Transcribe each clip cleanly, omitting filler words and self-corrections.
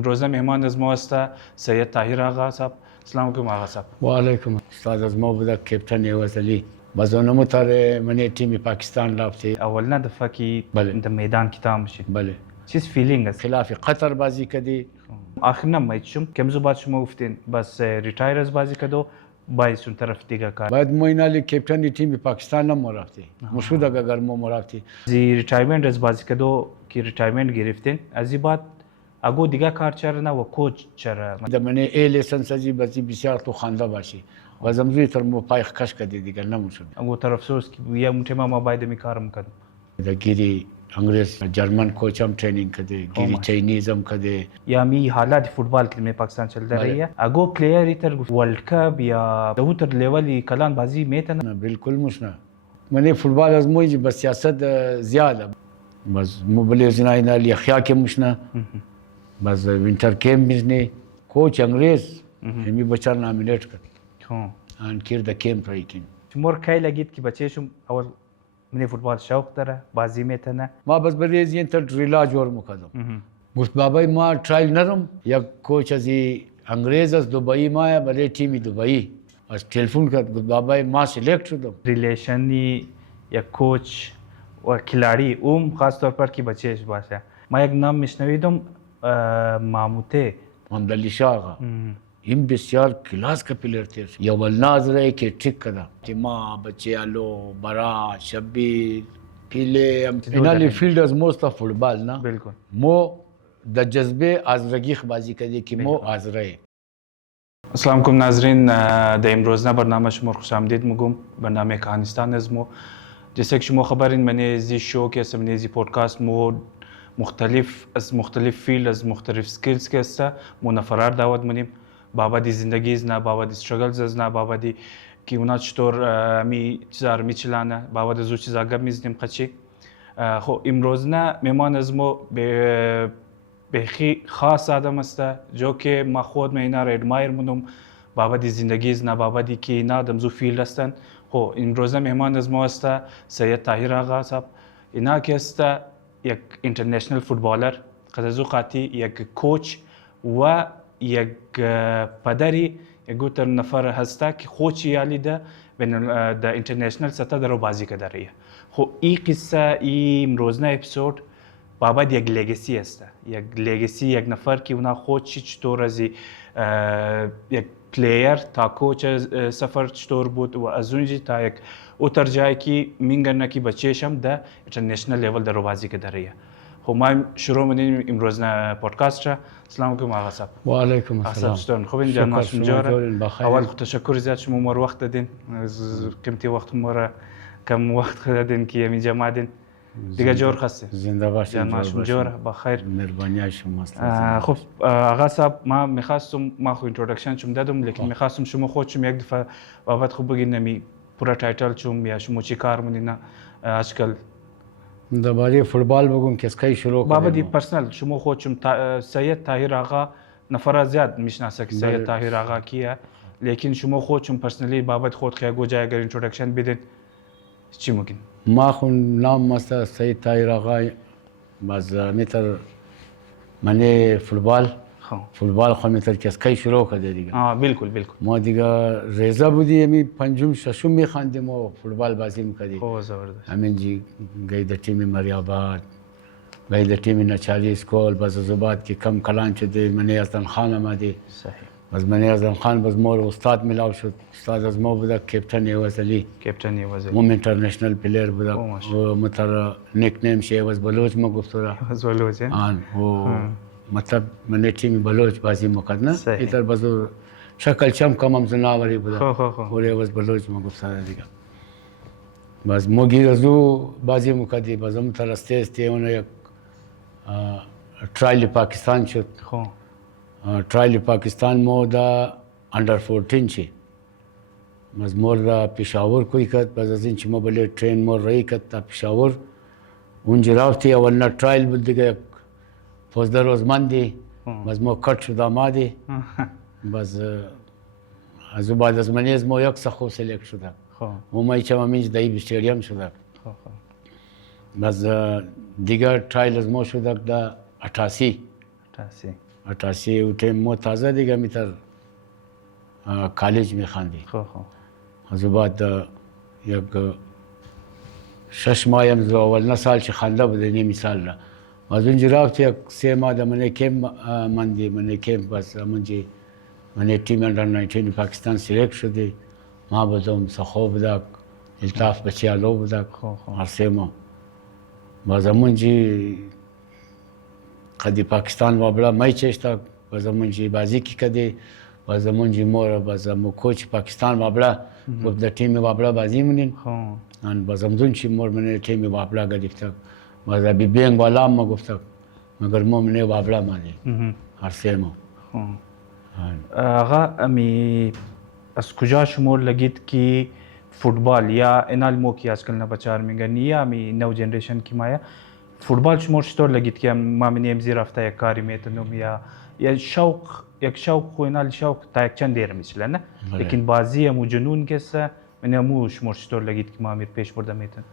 امروزه مهمان از ما است سید طاهر آقا صاحب. سلام علیکم آقا صاحب. و علیکم. استاد از ما بوده کپتن عوضلی. بازونمو تر من تیم پاکستان رفته. اولنا دفعه کی در میدان کتام شید. بله. چیز فیلینگ است؟ خلاف قطر بازی کردی. آخرین میچم که امروز بعد شما گفتین بس ریتایر از بازی کردو باید اون طرف دیگه کار. باید موینالی کپتن تیم پاکستان نم رفته. مشهود اگر مو رفته. زی ریتایرمنت از بازی کردو کی ریتایرمنت گرفتین از این بعد اگو دیگه کار چرا و کوچ چرا؟ من ای لیسنس ازی بازی بسیار تو خنده باشی. بازم زوی تر مو پای کش کردی دیگر نموشد. اگو طرف سوز کی یا متما ما باید می کارم کردم. دگیری انگلیس جرمن کوچم ट्रेनिंग کرده. گیری چینیزم کرده. یا می حالات فوتبال که می پاکستان چل رही है. اگو پلیری تر ورلد کپ یا دوتر لیولی کلان بازی میتن. بالکل مشنا. من فوتبال از موی بس سیاست زیاده. بس مبلغ زناینا لی خیاک مشنا. بس وینتر کیم بزنی کوچ انگلیس می بچار نامینیت کرد. آن کیر د کیم پریکین. شمار کی لگید که بچه‌شم اول من فوتبال شوق داره بازی میتنه. ما بس بریز اینتر ریلا جور مکدم. گفت بابای ما ترایل نرم یک کوچ از انگلیس از دبی ما برای تیم دبی از تلفن کرد گفت بابای ما سلیکت شدم. ریلیشنی یک کوچ و کلاری خاص طور پر کی بچه‌ش باشه. ما یک نام میشنویدم محموده محمدعلی شاه. این بسیار کلاس کا پلیر تھے. یا ولناظره که ٹھیک کدا. ما بچه الو برا شبیر پیله اینالی فیلد از موست فوتبال نه. بالکل. مو د جذبه از رگیخ بازی کردی که مو از رای. السلام علیکم ناظرین در امروزنا برنامه شما خوش آمدید میگم برنامه کهانستان از مو جیسے که شما خبرین من از شو که است من از پودکاست مو مختلف فیلد از مختلف سکیلز که است مو نفرار دعوت منیم بابا دی زندگی از نه بابا دی استراگلز از نه بابا دی که اونا چطور می چیزا رو میچلانه بابا دی زو چیزا گپ میزنیم قچی. خب امروزنا مهمان از مو به خاص آدم است جو که ما خود من اینا رو ادمایر منم بابا دی زندگی از نه بابا دی که اینا آدم زو فیلد هستن. خب امروزنا مهمان از ما است سید طاهر آقا صاحب. اینا که است یک اینترنشنل فوتبالر قدرزو قاطی یک کوچ و یک پدری یک نفر هسته که خوچی یالی ده در اینترنشنل سطح در بازی که داره. خب این قصه این امروزنا اپیزود بابت یک لگسی است. یک لگسی یک نفر که اونا خوچی چطور از یک پلیر تا کوچ سفر چطور بود و از اونجا تا یک اوتر جایی که میگن که بچه‌شم در اینترنشنل لیول در بازی که داره. خب ما شروع می‌کنیم امروزنا پادکست را. سلام علیکم آقا صاحب. و علیکم السلام. اصلا خوب اینجا ماشین جاره. اول تشکر زیاد شما مر وقت دادین. از قیمتی وقت مر کم وقت دادین که اینجا مادین. دیگه جور خسته. زنده باشید. ماشین جاره بخیر. مهربانی شما است. خب آقا صاحب ما می‌خواستم ما خو اینترودکشن چم دادم لیکن می‌خواستم شما خودتون یک دفعه بابت خوب بگین نمی پورا تایتل چم یا شما چی کار می‌کنین آجکل درباره فوتبال بگم که اسکی شروع کنم. بابا دی پرسنل شما خودتون سید طاهر آقا نفر زیاد میشناسه که سید طاهر آقا کیه لیکن شما خودتون پرسنلی بابت خود خیلی گوجه اگر اینترودکشن بدین چی ممکن؟ ما خون نام ماست سید طاهر آقا باز میتر منی فوتبال خو میتر که اسکی شروع کرده دیگه. بالکل. ما دیگه ریزه بودی می پنجم ششم میخواندیم و فوتبال بازی میکردیم. خوب زبردست. همین جی گئی در تیم مریاباد گئی در تیم نچالی اسکول باز زباد که کم کلان شده منی ازدن خان آمدی. صحیح. باز منی ازدن خان باز مور استاد میلاو شد. استاد از ما بوده کپتن عوضلی. مو اینترنشنل پلیر بوده. و متر نیک نیم شه عوض بلوچ ما گفت را. عوض بلوچ. و مطلب من تیم بلوچ بازی میکرد نه. ایتر باز شکل چم کم هم زناوری بوده. و عوض بلوچ ما گفت را دیگه. باز موگی رزو بازی میکردی باز هم ترسته اون یک ترایل پاکستان شد. ترایل پاکستان مو دا اندر 14 چی. باز مور دا پشاور کوی کرد باز از این چی ما بله ترین مور رایی کرد تا پشاور اونجا رفتی اولنا ترایل بود دیگه فوزدر روزمندی باز ما کٹ شد آمادی باز از بعد از منی از ما یک سخو سلیکت شده. و ما ایچه همینج دایی بستیریم شده. باز دیگر ترایل از ما شده دا 88 88 او تیم مو تازه دیگه میتر کالج میخواندی خو خو از بعد یک 6 ماه هم اول سال چې خنده بوده نیمی سال را از اونجا رفت یک 3 ماه د منی کیم مندی منی کیم بس منجی منی تیم اندر 19 پاکستان سلیکت شدی ما بدم سخو بدک الطاف بچیالو بدک هر 3 ماه باز منجی قدی پاکستان وابلا مای چشتا باز منجی بازی کی کدی باز منجی مور باز مو کوچ پاکستان وابلا گفت د تیم وابلا بازی منین ان باز دون چی مور من تیم وابلا گرفت باز بی بینگ بالا ما گفت مگر مو من وابلا مانی هر 3 ماه آقا امی از کجا شمول لگید که فوتبال یا اینال مو کی آجکل نه بچار میگنی یا می نو جنریشن کی مایا فوتبال شمول چطور لگید که ما من امزی رفته یک کاری میتونم یا شوق یک شوق خو اینال شوق تا یک چند دیر مثلا نه لیکن بازی مو جنون کسه من مو شمول چطور لگید که ما میر پیش برده میتون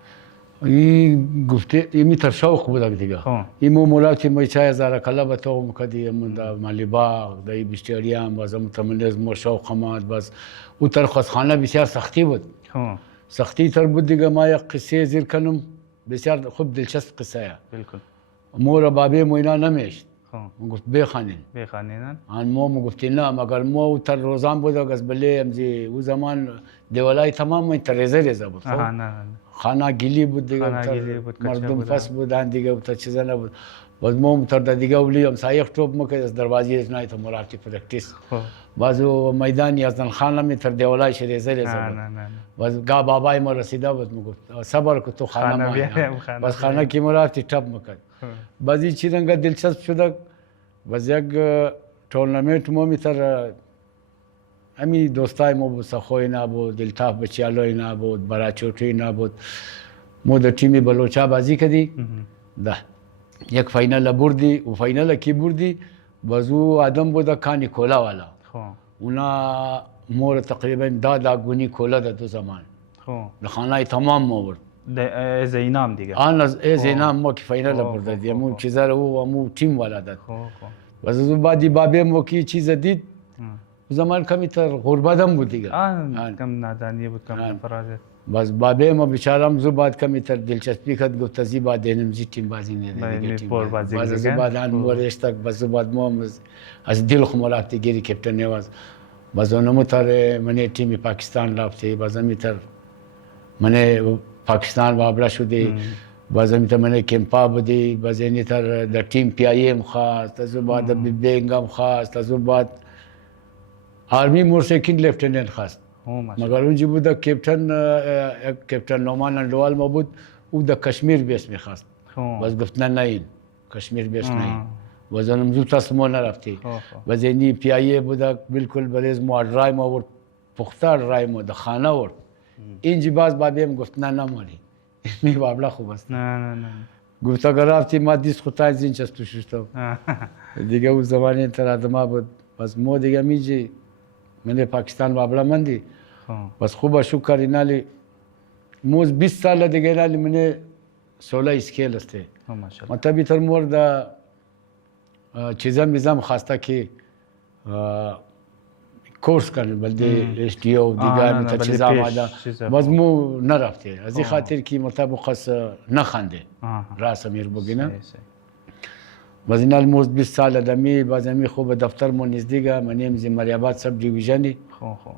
این گفته این میتر شوق بود دیگه این مو مولاتی می چای زاره کلا به تو مکدی من دا مالی باغ دای بیشتریام باز متمنز مو شوق خماد باز او تر خانه بسیار سختی بود سختی تر بود دیگه ما یک قصه زیر کنم بسیار خوب دلچسب قصه یا بالکل مور بابی مو اینا نمیشت گفت بخوانین آن مو گفتی نه مگر مو تر روزان بود از بله امزی او زمان دیولای تمام من تر رزه بود خانه گلی بود دیگه مردم فس بودن دیگه تا چیزا نبود باز مو تر دیگه ولیم سایق توپ مکه از دروازه نه تو مرافتی پرکتیس بازو میدان یزدان خان می تر دیولای شریزه بود باز گا بابای ما رسیده بود میگفت صبر کو تو خانه ما باز خانه کی مرافتی ټپ مکد بازی چی رنگه دلچسب شده باز یک تورنمنت مو می تر امی دوستای مو بود سخوی نبود دلتاف بچیالوی نبود براچوٹی نبود مو د تیمی بلوچا بازی کردی ده یک فاینال بردی و فاینال کی بردی بازو آدم بود کانی کولا والا اونا مور تقریبا دا گونی کولا ده تو زمان ده خانه تمام مو برد از اینام دیگه آن از اینام مو کی فاینال برده دی مو چیزا رو مو تیم والا ده بازو بعدی بابی مو کی چیز دید زمان کمی تر غربتم بود دیگه کم نادانی بود کم فرازه بس بابی ما بیچارم زو بعد کمی تر دلچسپی کرد گفت زی بعد دینمزی تیم بازی نه باز زو بعد ان مورش تک بس بعد ما از دل خمولات گیری کپتن نواز باز اونم تر من تیم پاکستان رفته باز می تر من پاکستان وابلا شدی باز می تر من کمپا بودی باز نی تر د تیم پی ای ام خاص زو بعد بینگم خاص زو بعد آرمی مورسکین لیفتننت خواست مگر اونجا بود کپتن نومان اندوال ما بود او در کشمیر بیس میخواست بس گفت نه این کشمیر بیس نه باز اونم زود تسمو نرفتی باز اینی پی آیه بود بالکل بریز مو رای ما ورد پختار رای ما در خانه ورد اینجا باز بابیم گفت نه مالی می بابلا خوب است نه گفت اگر رفتی ما دیست خودتای زین چستو ششتو دیگه او زمانی انتر آدما بود بس مو دیگه میجی من پاکستان وابلا مندی بس خوبه شکر اینالی موز 20 سال دیگه اینالی من 16 اسکیل استه مطبی تر مورد چیزم بیزم خواسته که کورس کنه بلده اش تی او دیگه تا چیزا ماده باز مو نرفته از این خاطر که مطابق خاص نخنده راس امیر بگینه باز اینال موز 20 سال دمی باز امی خوب دفتر مو نزدیکه منیم زی مریابات سب دیویژنی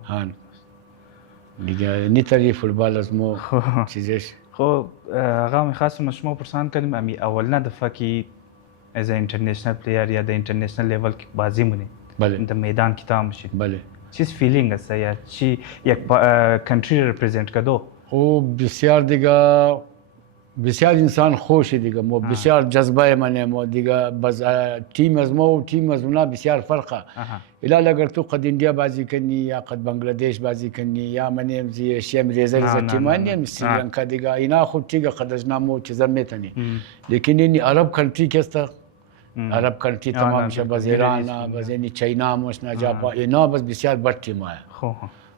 هان دیگه نیتری فوتبال از مو چیزش خب آقا میخواستم شما پرسان کنیم امی اولنا دفعه که از اینترنشنل پلیر یا د اینترنشنل لیول کی بازی مونی در میدان کی تام شید چیز فیلینگ است یا چی یک کنتری ریپرزنت کدو او بسیار دیگه بسیار انسان خوشی دیگه مو بسیار جذبه منه مو دیگه بس تیم از مو و تیم از اونا بسیار فرقه الا اگر تو قد اندیا بازی کنی یا قد بنگلادش بازی کنی یا منیم زی اشیا ریزر تیمانی سریلانکا دیگه اینا خوب تیگه قد از نامو چیزا میتونی لیکن این عرب کنتری کستا عرب کنتری تمام میشه باز ایران باز اینی چاینا مشنا ژاپن اینا بس بسیار بد تیم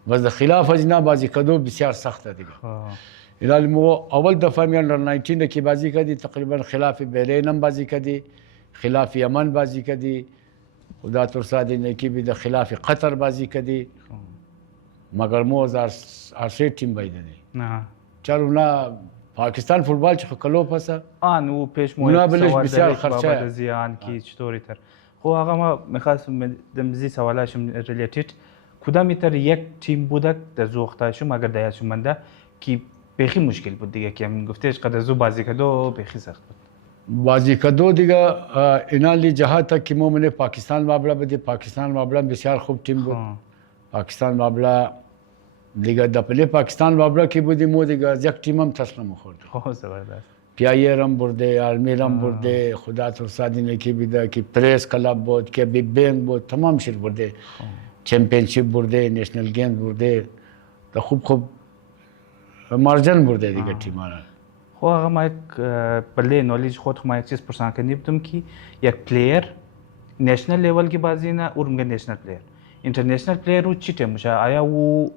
بس خلاف از اینا بازی کدو بسیار سخته دیگه الان مو اول دفعه می اندر 19 کی بازی کردی تقریبا خلاف بحرین هم بازی کردی خلاف یمن بازی کردی خدا ترسادی نکی بی در خلاف قطر بازی کردی مگر مو از آرسی تیم باید دی نه چرا اونا پاکستان فوتبال چه کلو پسه آن او پیش اونا مو بلش سوال بسیار داری خرچه. بابا زیان کی چطوری تر خو آقا ما میخواستم دمزی سوالاشم ریلیتید کدام تر یک تیم بودک در زوختایشم اگر دیاشم منده که بیخی مشکل بود دیگه که من گفتهش قدر زو بازی کدو بیخی سخت بود بازی کدو دیگه اینالی جهات تک که مومنه پاکستان مابلا بده پاکستان مابلا بسیار خوب تیم بود پاکستان مابلا دیگه دپلی پاکستان مابلا کی بودی مو دیگه از یک تیم هم تسلیم خورد خو زبردست پیایر هم برده آرمیر هم برده خدا ترسادی نکی بیده که پریس کلاب بود که بیگ بینگ بود تمام شیر برده چمپیونشیپ برده نیشنل گیمز برده تا خوب مارجن برده دیگه تیمانا خو آقا ما یک بله نولیج خود ما یک چیز پرسان کنی بودم که یک پلیر نیشنل لیول کی بازی نه اور میگه نیشنل پلیر اینترنشنل پلیر رو چی تیمشه آیا او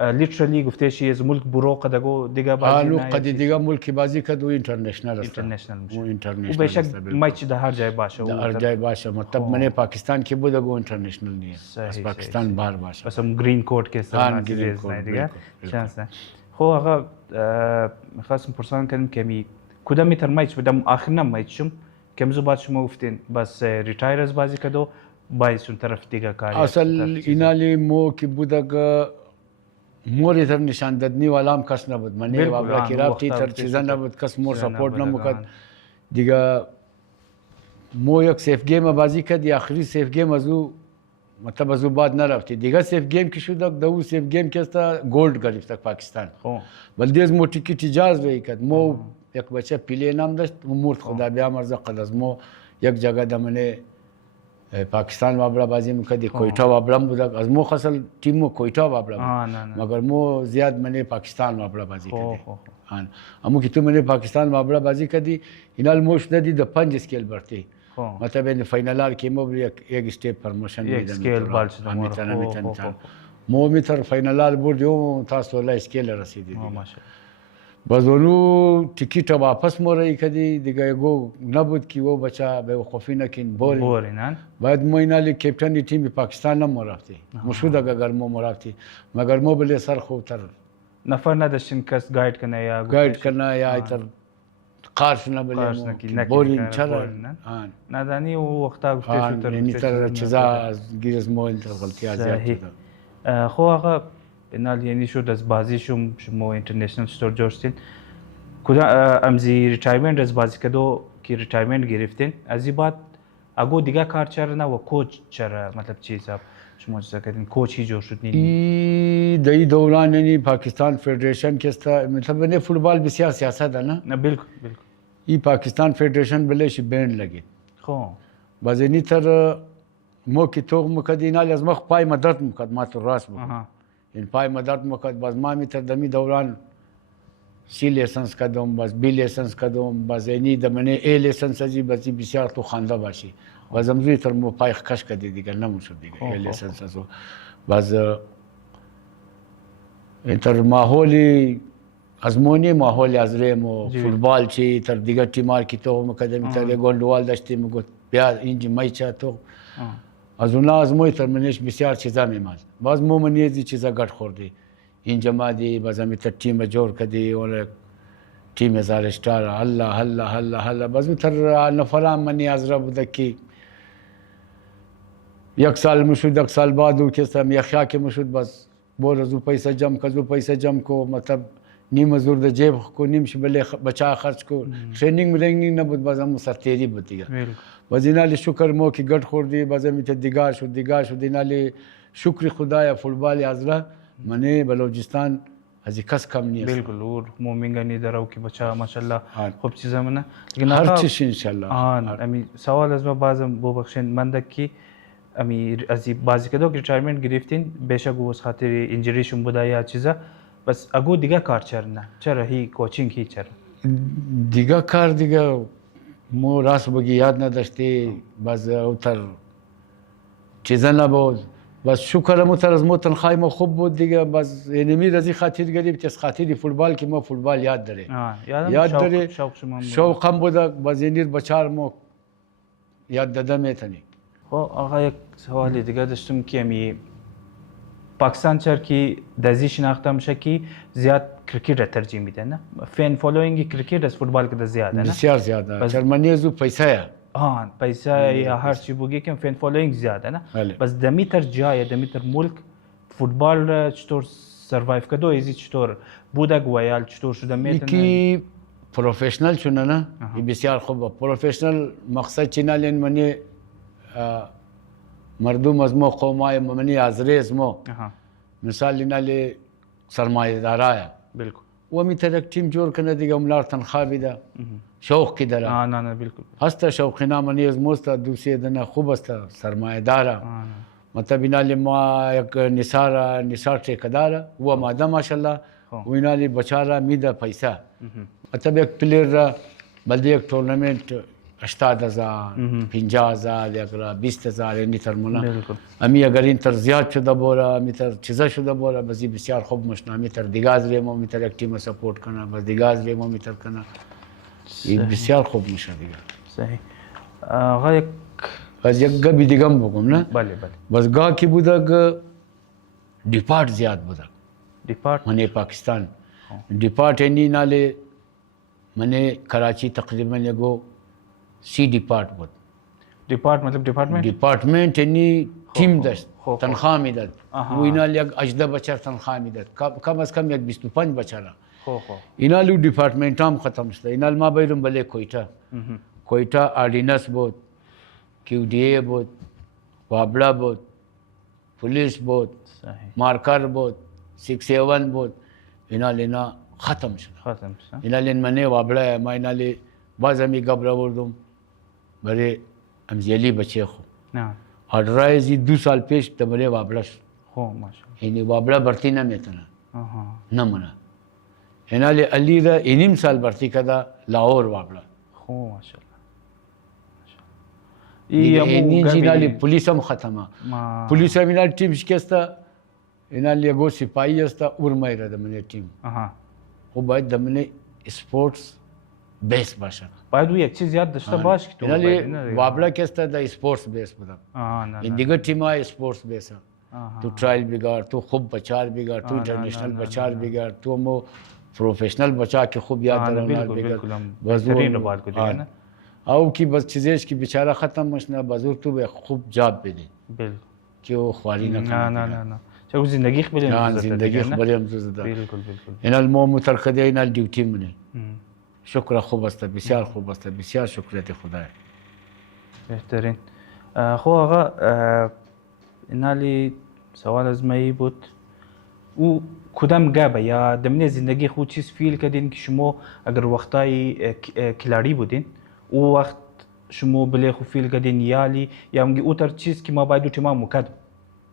لیترالی گفتهشی از ملک برو قدگو دیگه بازی آلو نه قدی دیگه ملکی بازی کرد و اینترنشنل است اینترنشنل میشه او او اینترنشنل بیشک مچ در هر جای باشه در هر جای باشه مطلب منه پاکستان کی بود گو اینترنشنل نیست از پاکستان بار باشه بس هم گرین کورت که سر گرین چیز کورت، نه دیگه بالکل، شانس نه خو آقا میخواستم پرسان کنم که می کدام تر مچ بدم آخر نم مچم که مزو بعد شما گفتین بس ریتایر از بازی کدو بایشون طرف دیگه کاری اصل اینالی مو کی بودگ موری تر نشان دادنی والا هم کس نبود منه وابلا کی رابطی تر چیزا نبود کس مور سپورت نمکد دیگه مو یک سیف گیم بازی کرد یا آخری سیف گیم از او مطلب از او بعد نرفتی دیگه سیف گیم کی شد دو سیف گیم کی است گولد گرفت پاکستان بلدی از مو ټیکټ اجازه وی کرد مو یک بچه پیلی نام داشت مرد خدا بیا مرزق از مو یک جگه دمنه پاکستان وابلا بازی میکردی کویتا وابلا بود از مو خاصل تیمو کویتا وابلا بود مگر مو زیاد منه پاکستان وابلا بازی کردی امو کی تو منه پاکستان وابلا بازی کردی اینال موش دادی د 5 اسکیل برتی مطلب این فاینالار کی مو یک اسټیپ پرموشن یک اسکیل بالچ میتن مو میتر فاینالار بردیو تاسو لا اسکیل رسیدی ماشاءالله بازونو ټیکټ واپس مورای کدی دیگه گو نبود کی و بچا به خوفی نکین بورینن بعد مو اینالی کپتن تیم پاکستان هم رفتی مشهود اگر مو رفتی مگر مو بله سر خو تر نفر نداشتین کس گاید کنه یا گاید کنه یا تر قارش نبله بورین چرا ندانی او وقتا گفته شو تر یعنی تر چیزا گیرز مو تر غلطی زیاد شده خو آقا اینال یعنی شد از بازی شما اینترنشنل استور جوشتین کدا امزی ریتایرمنت از بازی کدو کی ریتایرمنت گرفتین از این بعد اگو دیگه کار چرا نه و کوچ چرا مطلب چی حساب شما چیزا کردین کوچ هی جور شد ای دای دوران یعنی پاکستان فدریشن که است مطلب نه فوتبال بسیار سیاست نه نه بالکل ای پاکستان فدریشن بلش بین لگید خو بازنی تر مو کی تو مکدینال از مخ پای مدد مقدمات راس بو این پای مدد مکد باز ما می تر دمی دوران سی لیسنس کدوم باز بی لیسنس کدوم باز اینی دمنه ای لیسنس ازی بازی بسیار تو خنده باشی باز امروز تر مو پای کش کدی دیگه نموشد دیگه ای لیسنس ازو باز تر ماحولی ازمونی ماحولی از ریم فوتبال چی تر دیگه تیمار کی تو مقدمی تر گوندوال داشتی میگفت بیا اینجی میچا تو از اونا از موی تر منش بسیار چیزا میمال باز مو منیزی چیزا گرد خوردی اینجا ما دی باز همی تر تیم جور کدی ولی تیم زارشتار الله الله الله الله باز تر نفرام منی از را بوده کی یک سال مشود یک سال بعد او کسم یخیا که مشود باز بورزو پیسه جمع کو مطلب نیم زور د جیب کو نیم ش بل بچا خرج کو ټریننگ ملنگ نبود باز هم سرتیری بود دیگه باز اینالی شکر مو کی گډ خوردی باز می ته دیگا شو دینالی شکر خدایا فوتبال ازرا منه بلوچستان از کس کم نیست بالکل اور مومنگانی درو کی بچا ماشاءالله خوب چیزا منه هر چیز ان شاء الله امی سوال از ما بازم بو بخشن مندک کی امی از بازی کدو ریتایرمنت گرفتین بیشک وس خاطر انجری شون بوده یا چیزا بس اگو دیگه کار چرا هی کوچینگ هی چرا دیگه کار دیگه مو راست بگی یاد نداشتی باز اوتر چیزا نبود بس شکر مو تر از مو تنخواه ما خوب بود دیگه باز اینمی رزی خاطر گرفت از خاطر فوتبال که ما فوتبال یاد داره یاد داره شوقم بود باز اینیر بچار مو یاد داده میتونی خب آقا یک سوال دیگه داشتم که می پاکستان چرکی دزی شناخته میشه که زیاد کرکٹ را ترجیح میده نه فین فالوینگ کرکٹ از فوتبال که زیاده نه بسیار زیاده چرمنی از پیسه پیسه یا هر چی بگی که فین فالوینگ زیاده نه بس دمیتر جای دمیتر ملک فوتبال را چطور سروایو کرده ایزی چطور بودک ویال چطور شده میتونه یکی پروفشنال شونه نه بسیار خوبه پروفشنال مقصد چینالین منی مردم از ما قومای منی از ریز ما مثال لینالی سرمایه دارای بالکل و میتر یک تیم جور کنه دیگه ملار تنخواه بیده شوق کی داره نه بالکل هسته شوقینا منی از موست دوسیه دنه خوب است سرمایه داره مطلب اینالی ما یک نثار ټیکدار و ماده ماشاءالله و اینالی بچاره میده پیسه مطلب یک پلیر را بلده یک تورنمنت 80,000 50,000 یک را 20,000 یعنی ترمونه امی اگر این تر زیاد شده بوره امی تر چیزا شده بوره بزی بسیار خوب مشنا امی تر دیگاز ریمو امی تر یک تیم سپورت کنه بس دیگاز ریمو امی تر کنه این بسیار خوب میشه دیگه صحیح آقا یک از یک گبی دیگه هم بگم نه بله بس گاه کی بوده دیپارت زیاد بوده دیپارت منی پاکستان دیپارت اینی ناله منی کراچی تقریبا یکو سی دیپارت بود دیپارت مطلب دیپارتمنت اینی تیم داشت تنخواه میداد و اینال یک 18 بچه تنخواه میداد کم از کم یک 25 بچه را اینالو دیپارتمنت هم ختم شده اینال ما بیرون بله کویتا آردینس بود کیو دی ای بود وابلا بود پولیس بود مارکر بود 6-7 بود اینا ختم شد اینا منی وابلا ما اینا باز همی قبل آوردم برای امزیلی بچه خو آرایزی 2 سال پیش تمره وابلا شد اینی وابلا برتی نمیتونه نمونه اینا علی دا اینیم سال برتی کدا لاهور وابلا ماشاءالله اینی جینالی پولیس هم ختمه پولیس هم اینا تیم شکسته اینا یگو سپاهی است اورمای را دمنه تیم خب باید دمنه اسپورتس بیس باشه باید او یک چیز یاد داشته باش که تو اینا وابلا کسته دا اسپورتس بیس بوده این دیگه تیم های اسپورتس بیسه تو ट्रायल बिगाड़ तो खूब बचार बिगाड़ तो इंटरनेशनल बचार बिगाड़ तो मो प्रोफेशनल बचा के खूब याद दराना बिगाड़ बस आओ की बस चीजें की बेचारा खत्म मशना बजूर तो खूब जाब पे दे कि वो ख्वारी ना चलो जिंदगी खबरे जिंदगी खबरे हम زده این المو مترخده این دیوتی منه شکر خوب است بسیار خوب است بسیار شکریت خدای بهترین خب آقا اینالی سوال از مایی بود او کدام گابه یا دمنه زندگی خود چیز فیل کردین که شما اگر وقتای کلاری بودین او وقت شما بله خو فیل کردین یالی یا مگی اوتر چیز که ما باید تمام مکد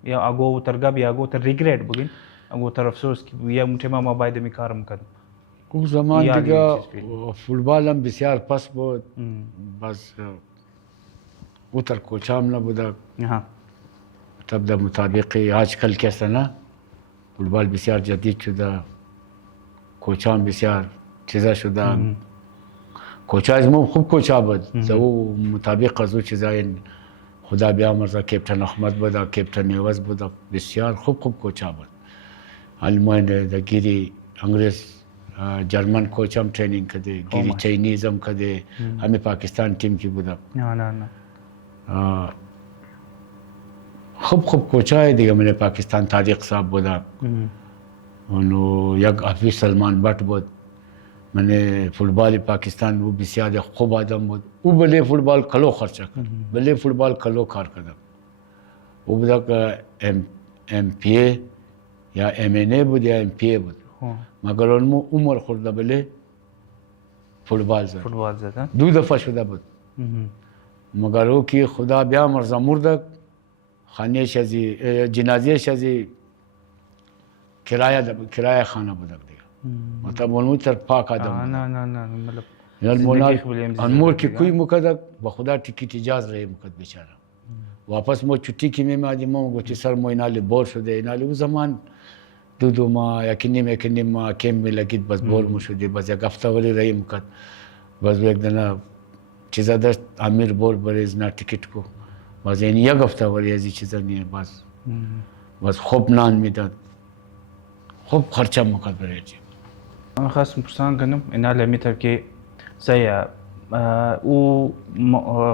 یا اگو اوتر گاب یا اگو اوتر ریگریت بگین اگو اوتر افسوس که یا تمام ما باید می کارم کردم او زمان دیگه فوتبال هم بسیار پس بود بس اوتر کوچام نبوده تبدأ مطابق आजकल कैसा ना फुटबॉल بسیار جدید شده کوچان بسیار چیزا شده کوچا از ما خوب کوچا بود زو مطابق از او چیزای خدا بیامرزه کپتن احمد بود کپتن نیوز بود بسیار خوب کوچا بود آلمان د گیری انګریز جرمن کوچ هم ټریننګ کړي گیری چاینیز هم کړي همي پاکستان ټیم کې بود نه خوب کوچای دیگه من پاکستان طارق صاحب بوده اونو یک حفیظ سلمان بٹ بود من فوتبال پاکستان و بسیار خوب آدم بود او بله فوتبال کلو خرچه کرد بله فوتبال کلو کار کرد او بوده که ام پی ای یا ام این ای بود یا ام پی ای بود مگر اون عمر خورده بله فوتبال زد دو دفعه شده بود مگر او که خدا بیامرزه مرده خانه شازی جنازه شازی کرایه خانه بوده دیگه مطلب اون تر پاک آدم نه مطلب انمور کی کوئی مقدر به خدا ټیکټ اجازه رہی مقدر بیچاره واپس مو چټی کی می مادی مو گوتی سر مو اینالی بور شده اینالی او زمان دو ما یکنیم ما کم می لگید بس بور مو شده بس یک هفته ولی رہی مقدر بس یک دنا چیزا داشت امیر بور بریز نا ټیکټ کو باز این یک هفته ولی از این چیزا نیست باز خوب نان میداد خوب خرچه میکرد برای تیم. من خواستم پرسان کنم اینا لمیتر که سیا او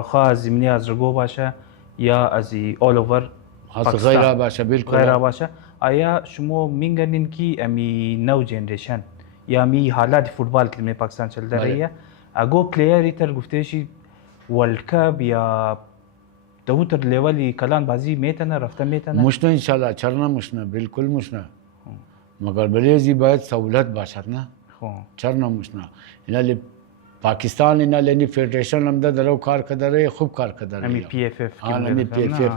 خواه از زمینی از رگو باشه یا از all over از غیره باشه بالکل غیره باشه آیا شما میگنین که امی نو جنریشن یا می حالات فوتبال که می پاکستان چل رही है اگو پلیری تر گفته شی ورلد کپ یا دوتر لیولی کلان بازی میتونه رفته میتونه مشنه انشالله چرا مشنه بالکل مشنه مگر بلیزی باید سهولت باشد نه چرا مشنه اینا پاکستان اینا لنی فدریشن هم درو کار کرداره خوب کار کرداره امی پی اف اف امی پی اف اف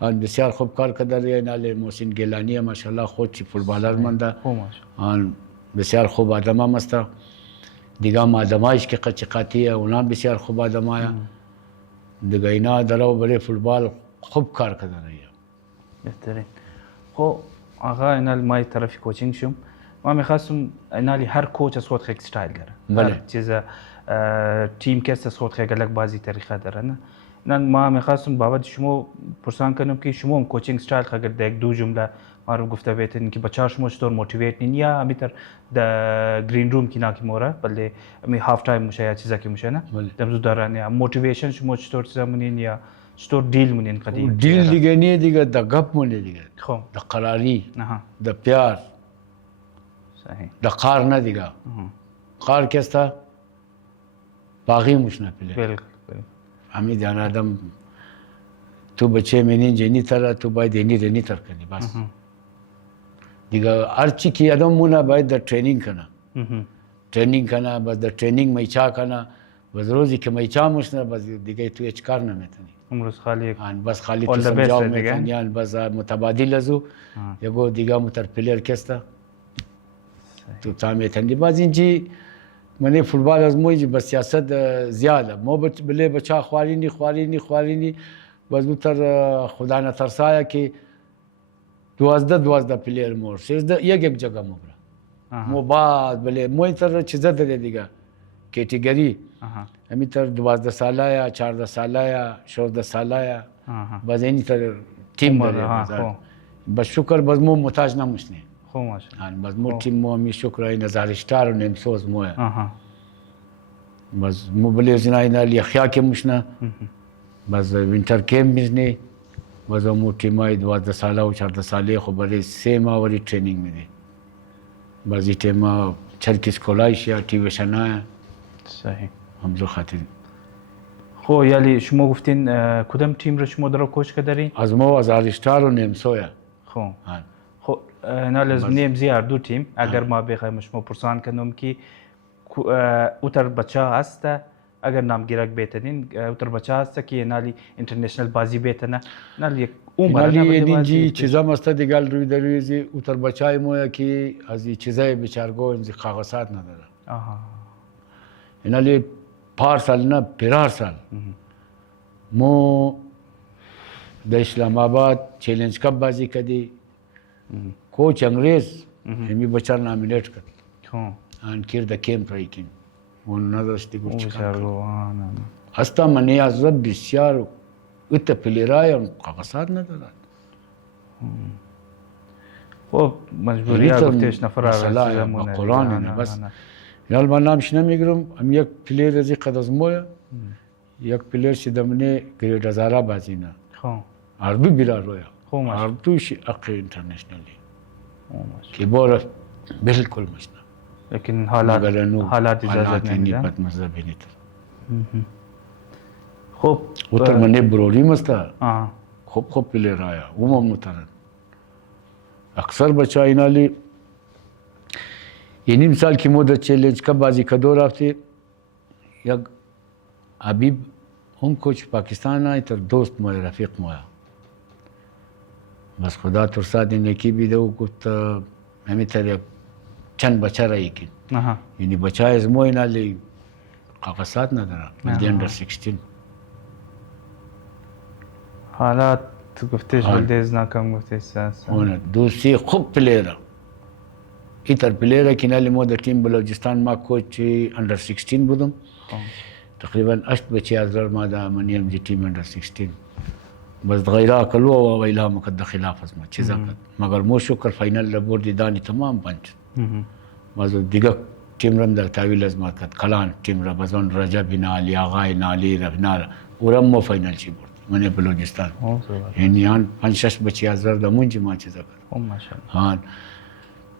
آن بسیار خوب کار کرداره اینا محسن گیلانی ماشاءالله خود چی فوتبالر مونده آن بسیار خوب آدم هم است دیگه هم آدمایش که قچقاتی اونا بسیار خوب آدمای دیگه اینا درو برای فوتبال خوب کار کرداره بهترین خب آقا اینا مای طرفی کوچینگ شم ما میخواستم اینا هر کوچ از خود خیلی استایل داره هر چیز تیم کس از خود خیلی بازی طریقه داره نه ما میخواستم بابت شما پرسان کنم که شما هم کوچینگ استایل خاطر یک دو جمله ما رو گفته بهتون که بچه‌ها شما چطور موتیویت نین یا امیتر د گرین روم کی ناکی مورا بله می هاف تایم میشه یا چیزا کی میشه نه دمزو دارن موتیویشن شما چطور چیزا مونین یا چطور دیل مونین قدیم دیل دیگه نه دیگه د گپ مونی دیگه خب د قراری د پیار صحیح د قار نه دیگه قار کستا باقی مشنه پله بالکل همین دیان آدم تو بچه منین جنی تر تو باید اینی تر کنی بس دیگه هر چی که آدم مونه باید در ترینینگ کنه بس در ترینینگ میچا کنه بس روزی که میچا مشنه بس دیگه تو هیچ کار نمیتونی امروز خالی بس خالی تو سمجاو میتونی بس متبادل ازو یگو دیگه متر پلیر کستا تو تا میتونی بس اینجی منی فوتبال از موی بس سیاست زیاده مو بله بچا خوارینی بس متر خدا نترسایا که 12 پلیر مور 13 یک جگه مو مو بعد بله مو تر چیزا داره دیگه کاتگوری همین تر 12 ساله یا 14 ساله یا 16 ساله یا بس این تر تیم داره بس شکر بس مو محتاج نموشنه خو ماشاءالله بس مو تیم مو می شکر این زارشتار و نمسوز مو بس مو بله زنا اینا لیخیا که مشنه بس وینتر کیمپ میزنی بس مو تیمای 12 ساله و 14 ساله خو برای 3 ماه وری ترینینگ میده بس این تیما چرکیس کولایش یا تیوشنا صحیح همزو خاطر خو یعنی شما گفتین کدام تیم رو شما درو کوچ کردین از مو از زارشتار و نمسویا خو نه لازم نیم زیار دو تیم اگر ما بخوایم شما پرسان کنم که اوتر بچه هست اگر نام گیرک بیتنین اوتر بچه هست که نالی اینترنشنل بازی بیتنه نالی عمر نالی اینجی چیزا مسته دیگل روی درویزی اوتر بچه مویا که از این چیزای بچارگو اینجی کاغذات نداره نالی پارسال نه پیرار سال مو د اسلام آباد چیلنج کپ بازی کردی کوچ انگریز همی بچار نامینیت کرد آن کیر د کیمپ رایکین اون نداشتی گوش هستا منی از رب بسیار ات پلیرای اون کاغذات ندارد خب مجبوری گفتش نفر مثلا قرآن نه بس یال من نامش نمیگیرم هم یک پلیر از قد از مویا یک پلیر سی دمنه گرید هزاره بازی نه عربی بیرا رویا عربیش اقی انترنشنلی که باره بالکل مشنا لیکن حالات اجازت نمیده پت مذهبی نیتر خب اوتر منه برولی مستا خوب پلیر آیا او هم نترن اکثر بچه اینا لی یه نیم سال که مو چیلنج کپ بازی کدو رفتی یک حبیب هم کوچ پاکستان آئی تر دوست موی رفیق مویا بس خدا ترساد این یکی بیده و گفت همی تر یک چند بچه رایی کن یعنی بچه از موی نالی کاغذات نداره ملدی اندر 16 حالات گفتش ولدیز ناکم گفتش ساس دوستی خوب پلیره ایتر پلیره که نالی مو در تیم بلوچستان ما کوچ اندر 16 بودم تقریبا 8 بچه از ما دا منیم جی تیم اندر 16 بس غیره کلو و ایلا مکد خلاف از ما چیزا کرد مگر مو شکر فاینال بردی دانی تمام پنج باز دیگه تیم رم در تاویل از ما کرد کلان تیم را بازون رجب نالی آقای نالی رفنال ورم مو فاینال چی برد من بلوچستان یعنی آن 5-6 بچی از در دمونجی ما چیزا کرد ماشاءالله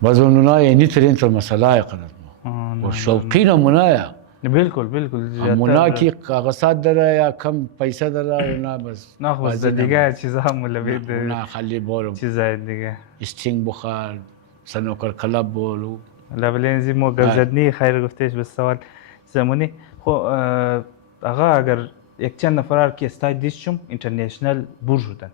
بازون اونا یعنی ترین تر مسئله قدر ما و شوقین منایا بالکل بالکل منا کی کاغذات داره یا کم پیسه داره اونا بس نه خب دیگه چیزا هم لبید اونا خالی بارو چیزای دیگه استینگ بخار سنوکر کلاب بولو لبلنزی مو گلزدنی خیر گفتش به سوال زمانی خب آقا اگر یک چند نفر که استای دیشم اینترنشنال بور شدن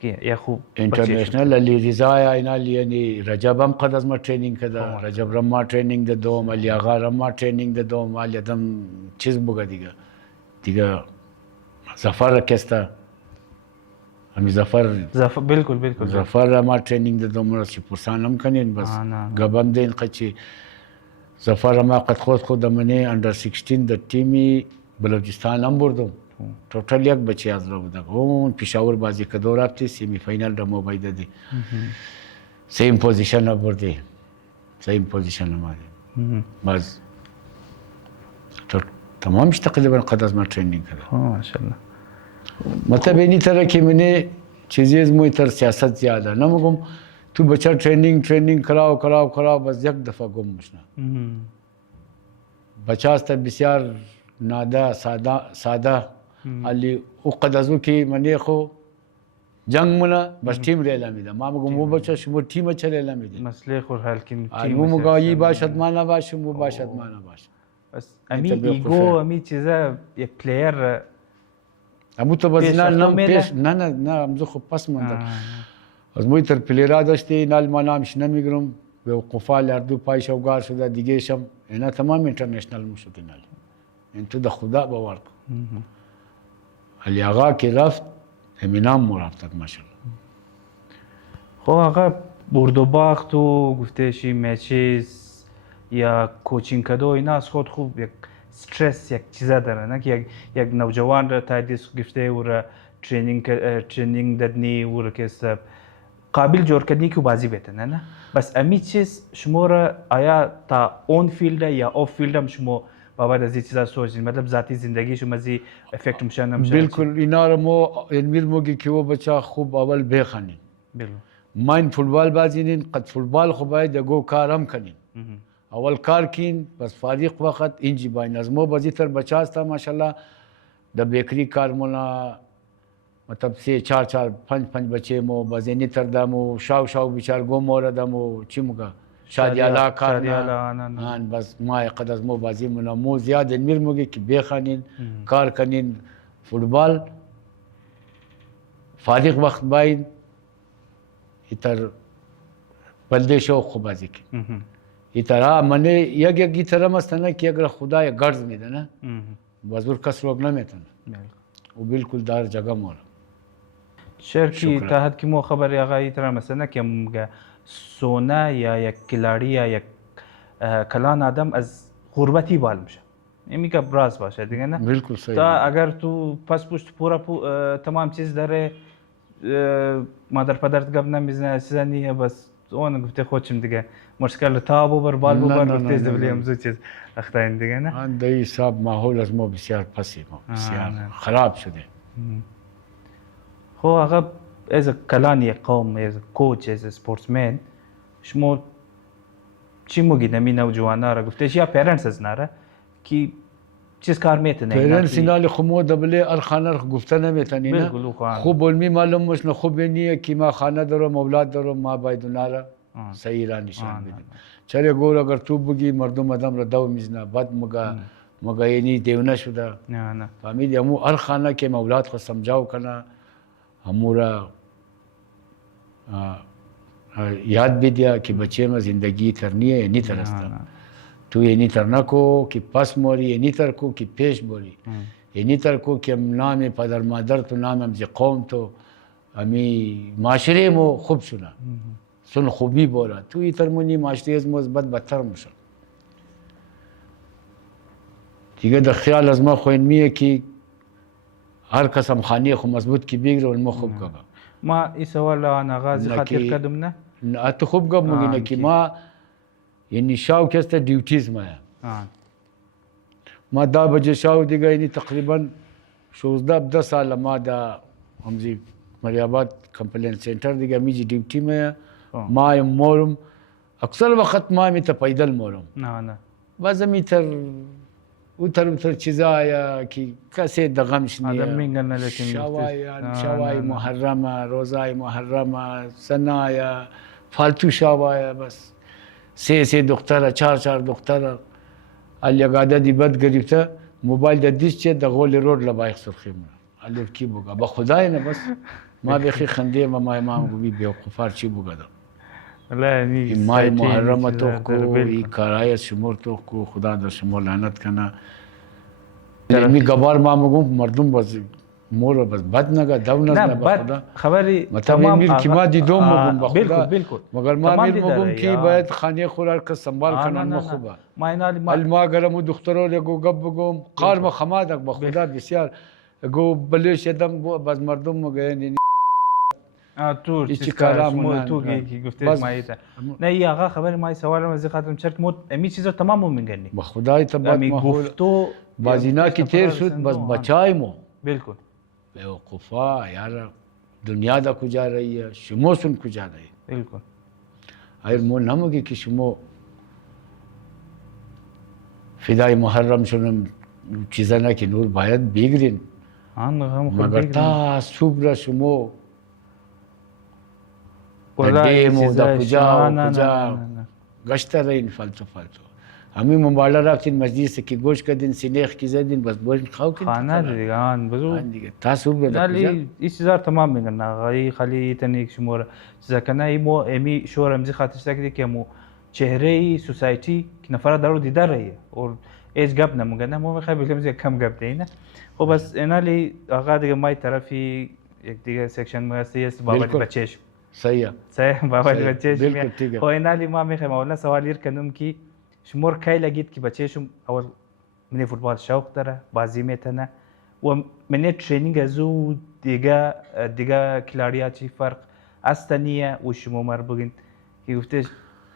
که یا خوب اینترنشنال علی رضا اینا یعنی رجب هم قد از ما ترینینگ کده رجب رما ترینینگ ده دوم علی آقا رما ترینینگ ده دوم علی دم چیز بگه دیگه ظفر کستا همی ظفر بالکل ظفر رما ترینینگ ده دوم راست پرسان هم کنین بس گبم دین قچی ظفر رما قد خود منه اندر 16 ده تیمی بلوچستان هم بردم ټوټل یک بچی از رو بوده اون پیشاور بازی کدو رفتی سیمی فاینال را موبای دادی سیم پوزیشن بردی سیم پوزیشن مادی باز تمامش تقریبا قد از ما ترینینگ کرده ماشاءالله مطلب اینی طرح که منه چیزی از موی تر سیاست زیاده نمگم تو بچه ترینینگ کراو بس یک دفعه گم مشنا بچه است بسیار ناده ساده علی او قدازو کی منی خو جنگ منا بس تیم ریلا میده ما مگم مو بچه شما تیم چه ریلا میده مسئله خور حل کن مو مگایی باشد ما نباشه مو باشد ما نباشه بس امی ایگو امی چیزا یک پلیر امو تو بزنال نم پیش نه امزو خب پس منده از موی تر پلیرا داشتی نال ما نامش نمیگرم به وقفال اردو پای شوگار شده دیگه شم اینا تمام اینترنشنال مشوتی نال این تو ده خدا باور کن علی آقا که رفت همینام مو رفتد ماشاءالله خب آقا برد و باخت و گفتشی میچیز یا کوچینگ کدو اینا از خود خوب یک استرس یک چیزا داره نه که یک نوجوان را تاییدیس گفته و را ترینینگ دادنی و را که سب قابل جور کردنی که بازی بده نه بس امی چیز شما را آیا تا اون فیلد یا آف فیلد هم شما بابا از این چیزا سوچید مطلب ذاتی زندگی شما زی افکت میشن نمیشه بالکل اینا رو مو علمی موگی که و بچه خوب اول بخونین ماین فوتبال بازینین قد فوتبال خوب باید گو کارم کنین اول کار کین بس فارغ وقت اینجی باین از مو بازی تر بچه هستا ماشاءالله د بیکری کار مولا مطلب 3-4-5 بچه مو بازینی تر دامو شاو بیچار گو موردمو چی موگا شادیالا کار نه بس ما قد از مو بازی منا مو زیاد علمی موگی که بخونین کار کنین فوتبال فارغ وقت باین ایتر بلده شو خوب بازی کن ایتر منه یک ایتر مستنه که اگر خدای گرز میده نه بازور کس روگ نمیتن و بالکل دار جگه مولا شرکی تا حد که مو خبر آقا ایتر مثلا که مگه سونه یا یک کلاڑی یا یک کلان آدم از غربتی بال میشه این که براز باشه دیگه نه بالکل صحیح تا اگر تو پس پشت پورا تمام چیز داره مادر پدرت گپ نمیزنه چیزا بس اون گفته خودشم دیگه مشکل تاب بر بال بر گفته زبلیم زو چیز اختاین دیگه نه آن دی حساب ماحول از ما بسیار پسی بسیار خراب شده خو آقا از کلانی قوم از کوچ از سپورتسمن شما چی موگی نمی نوجوانا را گفته یا پیرنٹس از ناره کی چیز کار میتونه پیرنٹس اینا خمو دبله ارخانه گفته نمیتونی نه خوب علمی معلوم مش نه خوب نیه کی ما خانه دارم اولاد دارم ما باید ناره صحیح را نشان بدیم چرا گور اگر تو بگی مردم آدم را دو میزنه بعد مگا یعنی دیونه شده نه فهمیدی همو ارخانه که اولاد خو سمجاو کنه همو را یاد بدیا که بچه ما زندگی ترنیه یعنی تر است تو یعنی تر نکو که پس موری یعنی تر کو که پیش بوری یعنی تر کو که نام پدر مادر تو نام همزی قوم تو همی معاشره مو خوب شونه سن خوبی بولا تو ایتر مونی معاشره از مثبت بدتر میشه دیگه در خیال از ما خو میه که هر قسم خانه خو مضبوط کی بگیره و ما خوب گم ما این سوال آن آغاز خاطر کردم نه ات خوب گم مگه کی ما یعنی شاو کسته ډیوټیز ما 10 بجې شاو دیگه یعنی تقریبا 16 سال ما دا همزی مریاباد کمپلین سنٹر دیگه میجی ډیوټي ما مورم اکثر وقت ما می ته پیدل مورم نه بعض می تر چیزا کی کسی دغم شنیه آدم میگن لیکن شوای محرمه روزای محرمه سنایا فالتو شوای بس سه دختره 4 دختره الیگاده دی بد گرفته موبایل د دیش چې د غول روډ لبایخ سرخیم الف کی بوگا با خدای نه بس ما بخی خنده ما امام گوی بی کفار چی بوگا لا نی ما محرمه تو کو ای کارای شمور تو کو خدا در شما لعنت کنه می گبار ما مگم مردم بس مور بس بد نگه دو نه بخدا خبری تمام میر کی ما دیدم مگم بخدا بالکل مگر ما میر مگم کی باید خانه خورار که سنبال کنن ما خوبه ما اینالی ما گرم دخترو لگو گب بگم قار ما خمادک بخدا بسیار گو بلش دم باز مردم مگه تو چی کارم تو کی گفتش مایته نه ای آقا خبر ما سوالم از خاطرم چرک مود امی چیزا تمام میگنی با خدای تبارک ما گفتو بازینا کی تیر شد بس بچای مو بالکل بیوقوفا یار دنیا دا کجا رہی ہے شما سن کجا رہی بالکل اگر مو نمگی که شما فدای محرم شنم چیزا نه که نور باید بگیرین مگر تا صبح را شما دیمو دا کجا گشته رین فالتو همین موبایل رفتین مسجد سے کی گوش کردین سینیخ کی زدین بس بوین خاو کردین خانه دیگه آن بزو تاسو به ولی این چیزا تمام میگن آقای خالی تنیک شمور چیزا کنه ایمو امی شور امزی خاطر سکتی که مو چهره سوسایتی که نفر دارو دیده رهیه اور ایج گپ نمونگن نه مو میخوای بگم زیاد کم گپ دینه خب بس اینا لی آقا دیگه مای طرفی یک دیگه سیکشن موستی است بابا بچه‌ش صحیح بابا بچه‌ش خب اینا لی ما میخوایم اولا سوال ير کنم کی شمور کی لگید که بچه‌شم اول من فوتبال شوق داره بازی میتونه و من ترینینگ ازو دیگه کلاریات چی فرق استنیه و شما مر بگین که گفتش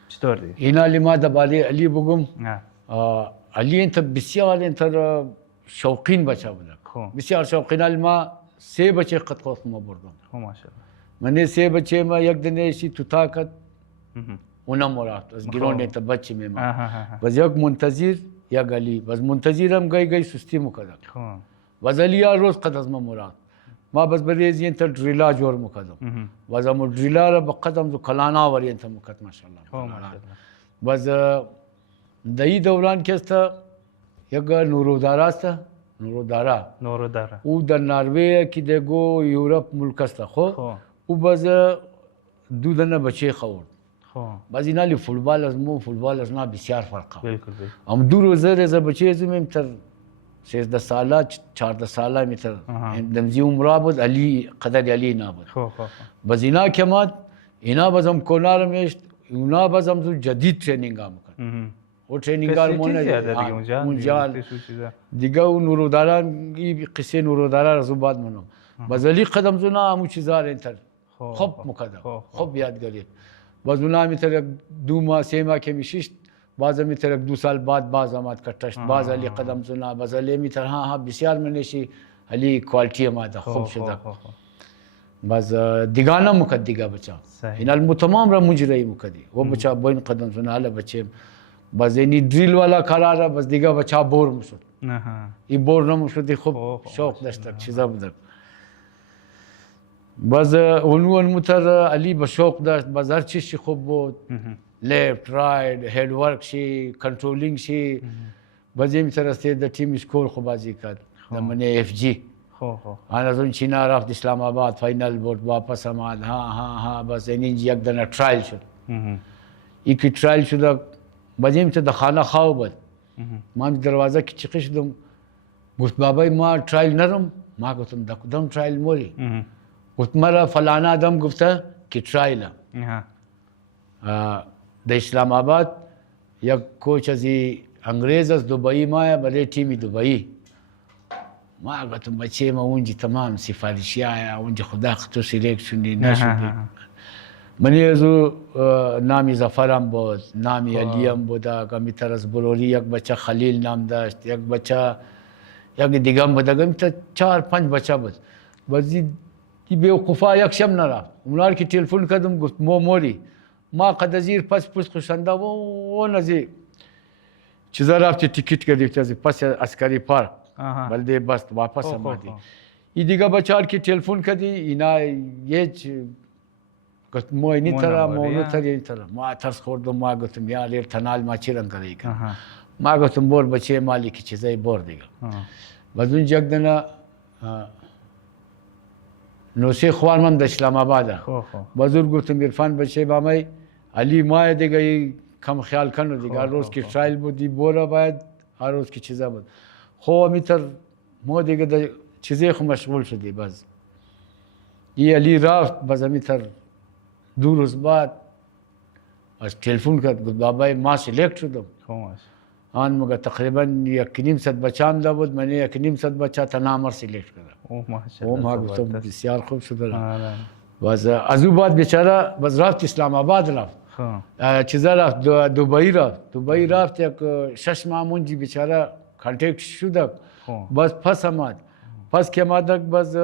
چطور دیگه اینا لی ما دبالی علی بگم علی انت بسیار انت شوقین بچه بودم بسیار شوقین علی ما 3 بچه قد خواه ما بردم ماشاءالله من 3 بچه ما یک دنیشی تو طاقت اونم مراد از گرونه تا بچه میما بس یک منتظر یک علی بس منتظرم گای سستی مکدم بس علی روز قد از ما مراد ما بس بریزی انت دریلا جور مکدم بس امو دریلا را بقدم تو کلانا وری انت مکد ماشاءالله بس دایی دوران کستا یک نورودارا است نورودارا او در نروژ کی دگو یورپ ملک است خو او بس دودنه بچه خورد باز اینا لی فوتبال از ما بسیار فرقه بالکل ام 2 روزه رضا بچه زمیم تر 13 ساله 14 ساله میتر دمزی عمره بود علی قدر علی نابود باز اینا کمات اینا بازم کنار میشت اینا بازم تو جدید ترینینگ هم کرد او ترینینگار مونه اونجا دیگه اون نوروداران قصه نورودارا رو بعد منم باز علی قدم زنا همو چیزا انتر خوب مقدم خوب یادگاری باز اونا میتر 2 ماه 3 ماه که میشیشت باز میتر 2 سال بعد باز آمد کتشت باز علی قدم زنا باز علی میتر ها بسیار منشی علی کوالتی ما ده خوب شده باز دیگانه مکد دیگه بچه این علمو تمام را مجرعی مکدی و بچه باین قدم زنا علی بچه باز اینی دریل والا قراره باز دیگه بچه بور مشد ای بور نمشد خوب شوق داشتک چیزا بودک باز اونو متر علی به شوق داشت باز هر چیزی خوب بود لیفت رایت هد ورک شی کنترولینگ شی باز میتر است در تیم اسکول خوب بازی کرد من اف جی انا از اون چینا رفت اسلام آباد فاینال بود واپس آمد ها باز این یک دونه ترایل شد یکی ترایل شد باز میتر در خانه خواب بود ما دروازه کی چیخ شدم گفت بابای ما ترایل نرم ما گفتم دکدم ترایل موری گفت مرا فلانا آدم گفته که ترایل در اسلام آباد یک کوچ از انگریز از دبئی ما برای تیم دبئی ما گفتم بچه ما اونجا تمام سفارشی آیا اونجا خدا تو سیلکت شدی نشدی من یزو نامی زفرم بود نامی علیم بود کمی تر از بروری یک بچه خلیل نام داشت یک بچه یک دیگه هم بود کمی تا 4-5 بچه بود بازی دی بیوقوفا یک شب نرفت اونار که تلفن کردم گفت موری ما قد زیر پس خوشنده و نزی چیزا رفتی تیکیت گرفتی از پس عسکری پارک بلده بس واپس آمدی این دیگه بچه که تلفن کردی اینا هیچ گفت ما اینی طرح ما اونو طرح ما ترس خوردم ما گفتم یا لیر تنال ما چی رنگ کردی کن ما گفتم بور بچه مالی که چیزایی بور دیگه باز اون جگ دنا نوسی خوارمم در اسلام آباده بازور گفتم عرفان بچه بامی علی ما دیگه کم خیال کنو دیگه هر روز که ترایل بودی بورا باید هر روز که چیزا بود خو امیتر ما دیگه در چیزی خو مشغول شدی باز این علی رفت باز امیتر 2 روز بعد از تلفن کرد گفت بابای ما سیلکت شدم آن مگه تقریبا 1.5 بچه هم دا بود من 1.5 بچه تنامر سیلکت کردم ما گفتم بسیار خوب شده باز از او بعد بیچاره باز رفت اسلام آباد رفت چیزا رفت دبی رفت یک 6 ماه مونجی بیچاره کانتکت شد باز پس آمد پس که آمد باز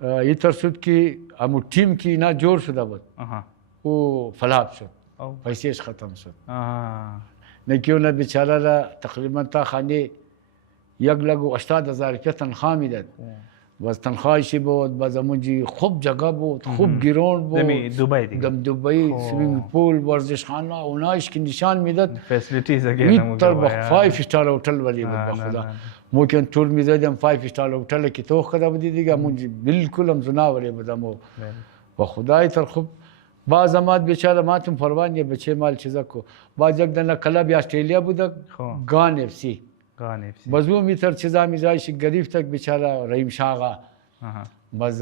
این طور شد که همون تیم که اینا جور شده بود او فلاب شد پیسیش ختم شد نکیونه بیچاره را تقریبا تا خانه 1,80,000 روپیه تنخواه میداد باز تنخواهشی بود باز همونجی خوب جگه بود خوب گیرون بود دبی دیگه دبی سویمینگ پول ورزشخانه اونایش که نشان میداد فسیلیتیز میتر با 5 استار هتل ولی بود بخدا ممکن تور میزدیم 5 استار هتل که تو خدا بودی دیگه همونجی بالکل هم زناوری بودم و خدای تر خوب باز آمد بیچاره ماتم پروان یه بچه مال چیزا کو باز یک دنه کلاب استرالیا بود گان اف سی باز او میتر چیزا میزایش گرفت بیچاره رحیم شاغا باز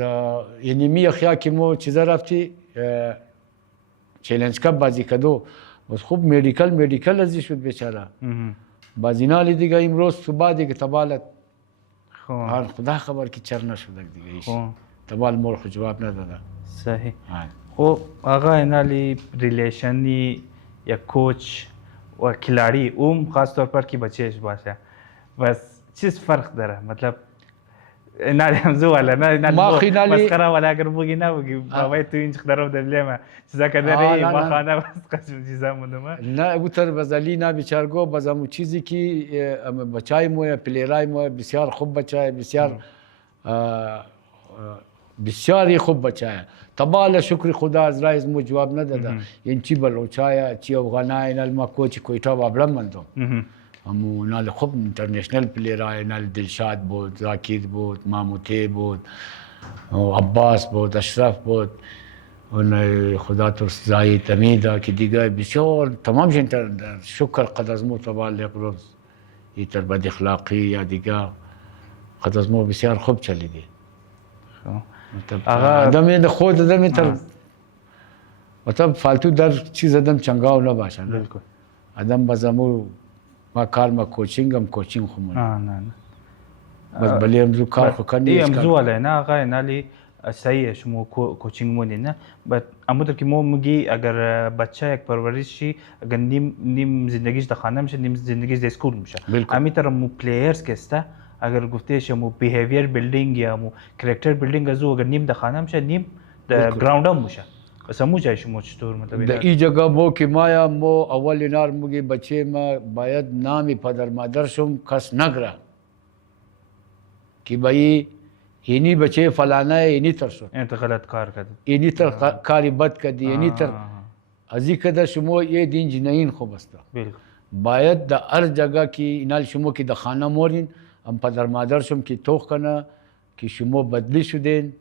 یعنی می خیا که مو چیزا رفتی چالش کپ بازی کدو باز خوب مدیکال ازی شد بیچاره باز اینا دیگه امروز صبح دیگه تبالت خدا خبر که چر نشد دیگه ایش تبال مور خو جواب نداده صحیح خب آقا اینالی ریلیشنی یا کوچ و کلاڑی اوم خاص طور پر کی بچهش باشه بس چیز فرق داره مطلب اینالی همزو والا نه مسخره والا اگر بگی نبگی بابای تو اینج خدارو دبلیم چیزا کداری ما خانه بس قسم چیزا مونم نه بوتر بزلی نه بیچارگو بزمو چیزی که بچای مو پلیرای مو بسیار خوب بچای بسیار خوب بچای تباله شکر خدا از رئیس مو جواب نداده این چی بلوچایا چی افغانای نال ما کوچ کویتا بابلم مندم همو نال خوب انترنشنل پلیرای نال دلشاد بود زاکیر بود ماموتی بود عباس بود اشرف بود اون خدا تو زاید امیدا که دیگه بسیار تمام شکر قدر از مو تباله روز ایتر بد اخلاقی یا دیگه قدر از مو بسیار خوب چلیدی آدم خود آدم تر مطلب فالتو در چیز آدم چنگاو نباشه بالکل آدم بازمو ما کار ما کوچینگ خومون نه بس بلی امزو کار خو کنی امزو ولی نه آقا نالی صحیح شما کوچینگ مونی نه بس امودر که ما میگی اگر بچه یک پرورشی اگر نیم زندگیش در خانه میشه نیم زندگیش در اسکول میشه امی تر مو پلیرز کسته اگر گفتیش مو بیهیویر بیلدینگ یا مو کاراکتر بیلدینگ ازو اگر نیم در خانه میشه نیم در گراوند هم میشه بس همو جای شما چطور مطلب در این جگه بو که مو اول نار مگی بچه ما باید نامی پدر مادرشم کس نگره که بایی اینی بچه فلانه اینی تر شد انت غلط کار کرد اینی تر کاری بد کردی اینی تر ازی کده شما یه دین جنین خوب است باید در هر جگه که اینال شما که در خانه مورین ام پدر مادرشم که توخ کنه که شما بدلی شدین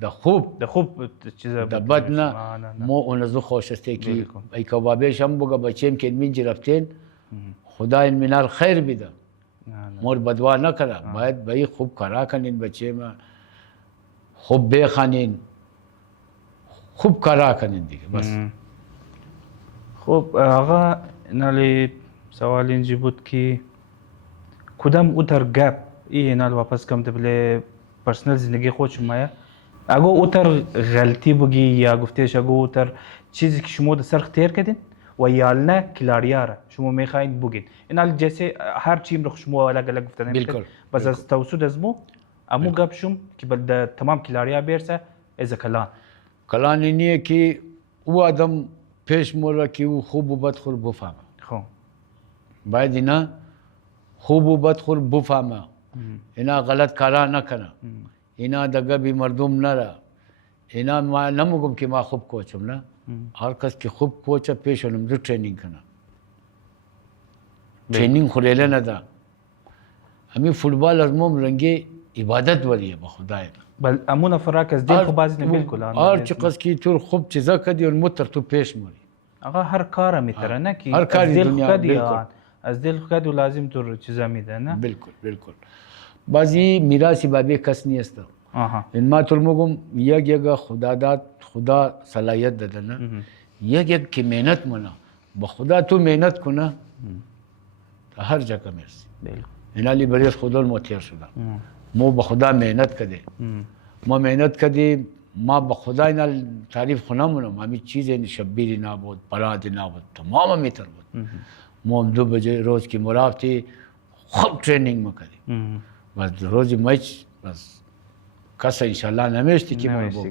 در خوب چیزا در بد نه مو اونزو خوشسته که ای کبابیش هم بگه بچیم که اینجا رفتین خدا این منال خیر بیده مور بدوا نکنه باید بایی خوب کارا کنین بچه ما خوب بخانین خوب کارا کنین دیگه بس خب آقا نالی سوال اینجی بود که کدام او در گپ اینال واپس کم تبله پرسنل زندگی خود شما یا اگه اوتر غلطی بگی یا گفتیش اگه اوتر چیزی که شما در سر اختیار کردین و یا نه کلاریاره شما میخواین بگین اینال جیسه هر چیم رو شما الگ الگ گفتن بالکل بس از توسط از امو گپ شم که بل تمام کلاریا بیرسه از کلان کلان اینیه که او آدم پیش مولا که او خوب و بد خور بفهمه خب باید اینا خوب و بد خور بفهمه اینا غلط کارا نکنه اینا دگه بی مردم نره اینا ما نمیگم که ما خوب کوچم نه هر کس که خوب کوچه پیش اونم دو ٹریننگ کنه ٹریننگ خوریله نده همین فوتبال از موم رنگی عبادت ولیه با خدای بل امون فراک از دل خو بازی نه بالکل هر چی قص کی تو خوب چیزا کدی اون متر تو پیش موری آقا هر کار میتره نه کی هر کاری دنیا بالکل از دل خود لازم تو چیزا میده نه بالکل بالکل بازی میراثی بابی کس نیست آها این ما تو میگم یک خدا داد خدا صلاحیت داده نه یک کی مهنت منه با خدا تو مهنت کنه هر جگه میرسی اینا لی بریز خدا المتیر شده مو با خدا مهنت کردی ما مهنت کردیم ما با خدا اینا تعریف خونمونم همین چیزی شبیری نبود برادی نبود تمام میتر بود ما 2 بجه روز کی مرافتی خوب ٹریننگ میکردیم بس روزی میچ بس کس انشالله نمیشتی که ما بگم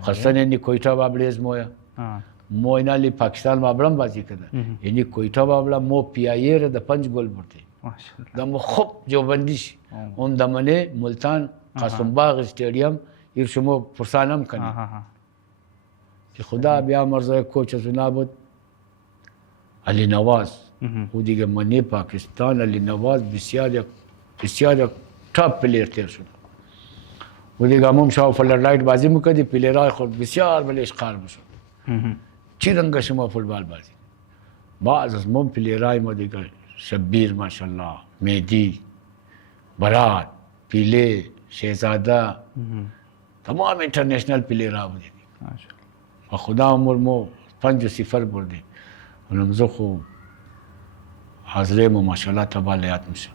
خواستن اینی کویتا بابلیز مویا مو اینا لی پاکستان بابلم بازی کرده اینی کویتا بابلا مو پیایی را ده 5 گل برده دم خوب جوبندیش اون دمنه ملتان قاسم باغ استادیوم ایر شما پرسانم کنی که خدا بیا مرزای کوچ از نبود علی نواز او دیگه منی پاکستان علی نواز بسیار ټاپ پلیر تیر شد او دیگه همون شاو فلر لایت بازی میکردی پلیرای خود بسیار بلیش قار بشد چی رنگ شما فوتبال بازی بعض از من پلیرای ما دیگه شبیر ماشاءالله مهدی برات پیله شهزاده تمام انٹرنیشنل پلیر ها بودی و خدا امور مو 5-0 بردی اونم زو خو حاضره مو ماشاءالله تبالیات میشه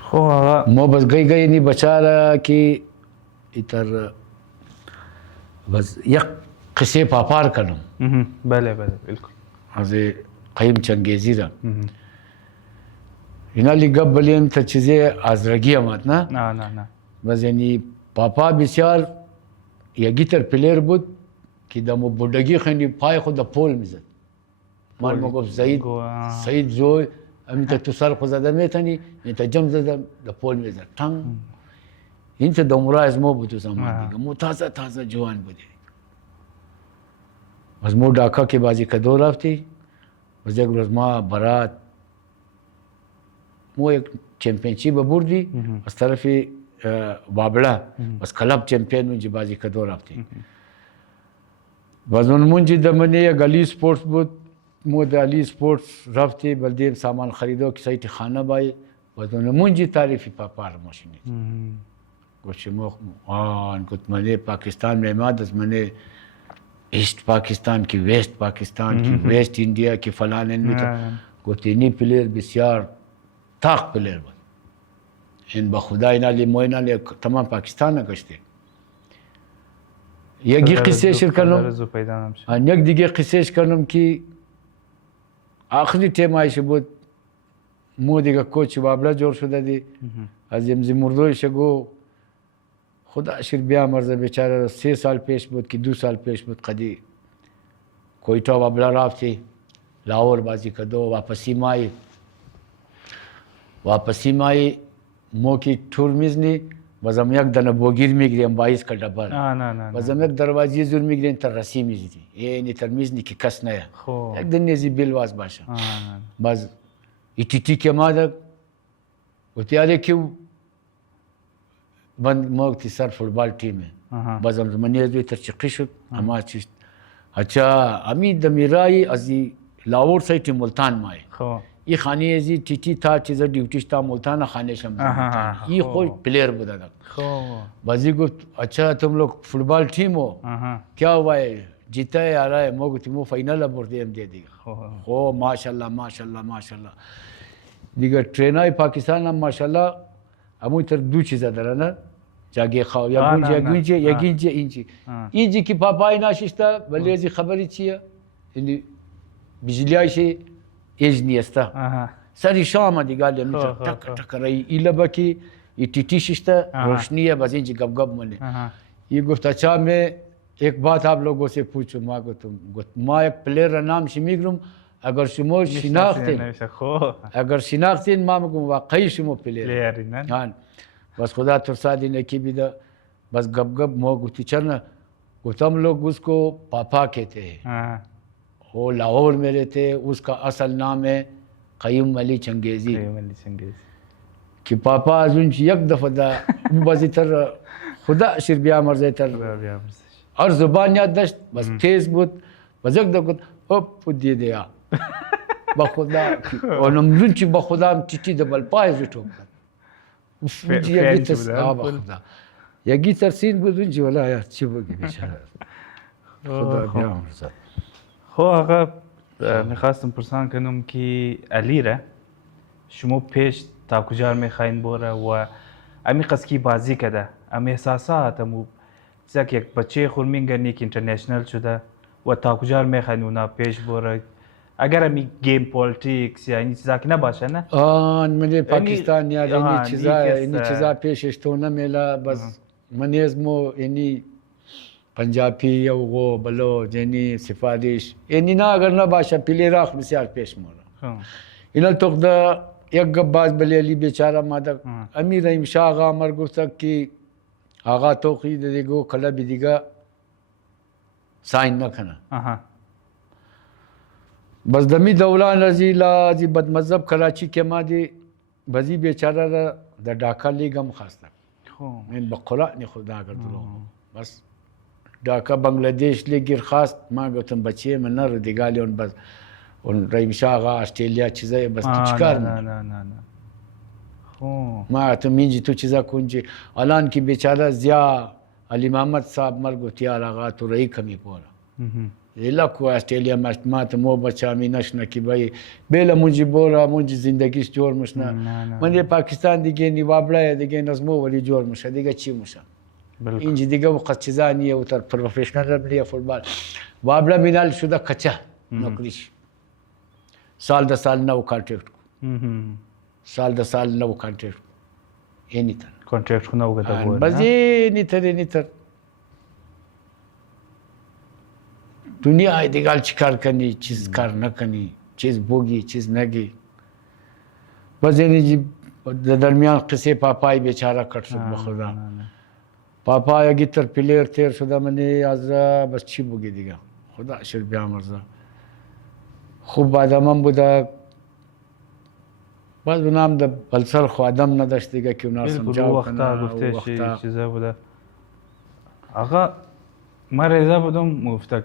خو آقا مو بس گئی نی بچاره که ایتر بس یک قصه پاپار کنم بله بالکل از قیم چنگیزی را اینا لی قبلیم تا چیزی ازرگی آمد نه بس یعنی پاپا بسیار یگیتر پلیر بود که دمو بودگی خیلی پای خود پول میزد من مگفت سعید زوی امی تا تو سر خود زده میتنی این تا جم زدم دا پول میزد تنگ این تا دمورا از مو بود زمان دیگه مو تازه جوان بودی بس مو ڈاکا که بازی کدو رفتی بس یک روز ما برات مو یک چمپیونشیپ بردی از طرف بابلا بس کلب چمپیون اونجی بازی کدو رفتی بس اون منجی دمنی یک علی سپورتس بود مو د علی سپورتس رفتی بلدیم سامان خریدو که سایت خانه بای بس اون منجی تعریفی پاپار ماشینی گوشی مو گوت منی پاکستان میماد از منی ایست پاکستان کی ویست پاکستان کی ویست انڈیا کی فلان گوت اینی پلیر بسیار طاق پلیر بود این با خدا اینا لی مو اینا لی تمام پاکستان نگشته یکی قصهش کنم یک دیگه قصهش کنم که آخری تیم آیشه بود مو دیگه کوچ بابلا جور شده دی از امزی مردویش گو خدا شیر بیا مرزه بیچاره 3 سال پیش بود که 2 سال پیش بود قدی کویتا بابلا رفتی لاهور بازی کدو واپسی مای مو کی تور میزنی بازم یک دانه بوگیر میگیریم 22 کا ڈبل بازم یک دروازه زور میگیریم تر رسی میزدی یعنی تر میزنی که کس نه یک دنیا زی بیلواز باشه باز ایتی که ماده گفتیاله که من موقتی سر فوتبال تیمه بازم زمانی از تر چقی شد اما چیست اچھا امی دمیرایی از لاهور سایت ملتان مای ای خانه ازی تی تا چیزا ڈیوٹیش تا ملتان خانه شم ای خوی پلیر بودا دا بازی گفت اچھا تم لوگ فوتبال ٹیم ہو کیا ہوا ہے جیتا ہے آ رہا ہے مو گفتی مو فائنل بردی ہم دے دیگا خو ماشاءاللہ دیگر ٹرینای پاکستان هم ماشاءاللہ همون تر دو چیزا داره نه جاگه خواهد یا نه، گونجه نه. گونجه یا گینجه اینجی اینجی که پاپای ناشیسته ولی ازی خبری چیه یعنی بجلیایشی ایج نیسته آها سری شام دیگه میتر خب، تک خب. تک رای ایلا باکی ای टीटी शिश्ता रोशनी है बस इंच गप गप मने آها ये गुफ्त अच्छा मैं एक बात आप लोगों से पूछूं माँ को तुम माँ एक प्लेयर का नाम शिमिग्रुम अगर शुमो शिनाख्तिन نمیشه خو अगर शिनाख्तिन माँ को वाकई शुमो प्लेयर لیاری نه हाँ बस खुदा तुरसादी ने की भी दा बस गप गप मो गुफ्ती चरना गुफ्तम लोग उसको पापा कहते हैं آها वो लाहौर में रहते उसका असल नाम है قیوم علی چنگیزی ملی چنگیز که پاپا از اون یک دفعه دا بازی تر خدا شیر بیا مرزه تر بیا مرزش هر زبان یاد داشت بس تیز بود بس یک دفعه گفت اپ دیده یا با خدا اونم چی با خدا هم چی دبل پای زوتو فرنچ بود، با خدا یکی ترسین بود اونجی ولی یا چی بگی بیچاره خدا بیا مرزه خو آقا میخواستم پرسان کنم که علیره شما پیش تا کجا میخواین بره و امی قسکی بازی کده امی احساسات امو چیزا که یک بچه خور میگنی که اینترنشنل شده و تا کجا میخواین اونا پیش بره اگر امی گیم پولیتیکس یا این چیزا که نباشه نه من پاکستان یاد این چیزا پیشش تو نمیلا بس من ازمو یعنی पंजाबी या वो बलो जैनी सिफारिश यानी ना अगर ना बादशाह पिले राख बसियार पेश मोरा इनल तो द एक गब्बाज बले अली बेचारा मादक अमीर रहीम शाह आगा मर गुफ्तक की आगा तो खीद देगो खला बिदिगा साइन ना खना آها बस दमी दौला नजी ला जी बद मजहब कराची के मादी बजी बेचारा द ढाका लीगम खास्ता خو من बखला ने खुदा कर दो बस ढाका बांग्लादेश लेगिर खास माँ गौतम बच्चे में न दिगाले उन बस उन रहीम शाह ऑस्ट्रेलिया चीज़ें बस चिकार نه نه نه نه خو माँ तो मिंजी तो चीज़ा कुंजी अलान की बेचारा जिया अली मोहम्मद साहब मर गुतियार आगा तो रही कमी पोरा इला को ऑस्ट्रेलिया में माँ तो मो बच्चा मी नशना की भाई बेला मुझे बोरा मुझे जिंदगी से जोर मुशना मन ये पाकिस्तान दिखे निवाबला है दिखे नज़मो वाली जोर मुशा दिखे ची मुशा بالکل اینجی دیگه وقت چیزانی و تر پروفیشنال ربلی فوتبال وابلا مینال شده کچا نوکریش سال نو کانترکت سال نو کانترکت اینی تر کانترکت خو نو گده بود بس اینی تر دنیا ای دیگه چیکار کنی چیز کار نکنی چیز بوگی چیز نگی بس اینی جی درمیان قصه پاپای بیچاره کٹ شد بخدا پاپا یکی تر پلیر تیر شده منی از بس چی بگی دیگه خدا شر بیامرزه خوب آدمم بوده باز بنام ده بلسر خو آدم نداشت دیگه که اونا بالکل سمجاو وقتا گفته چیزا بوده آقا من رضا بودم گفتک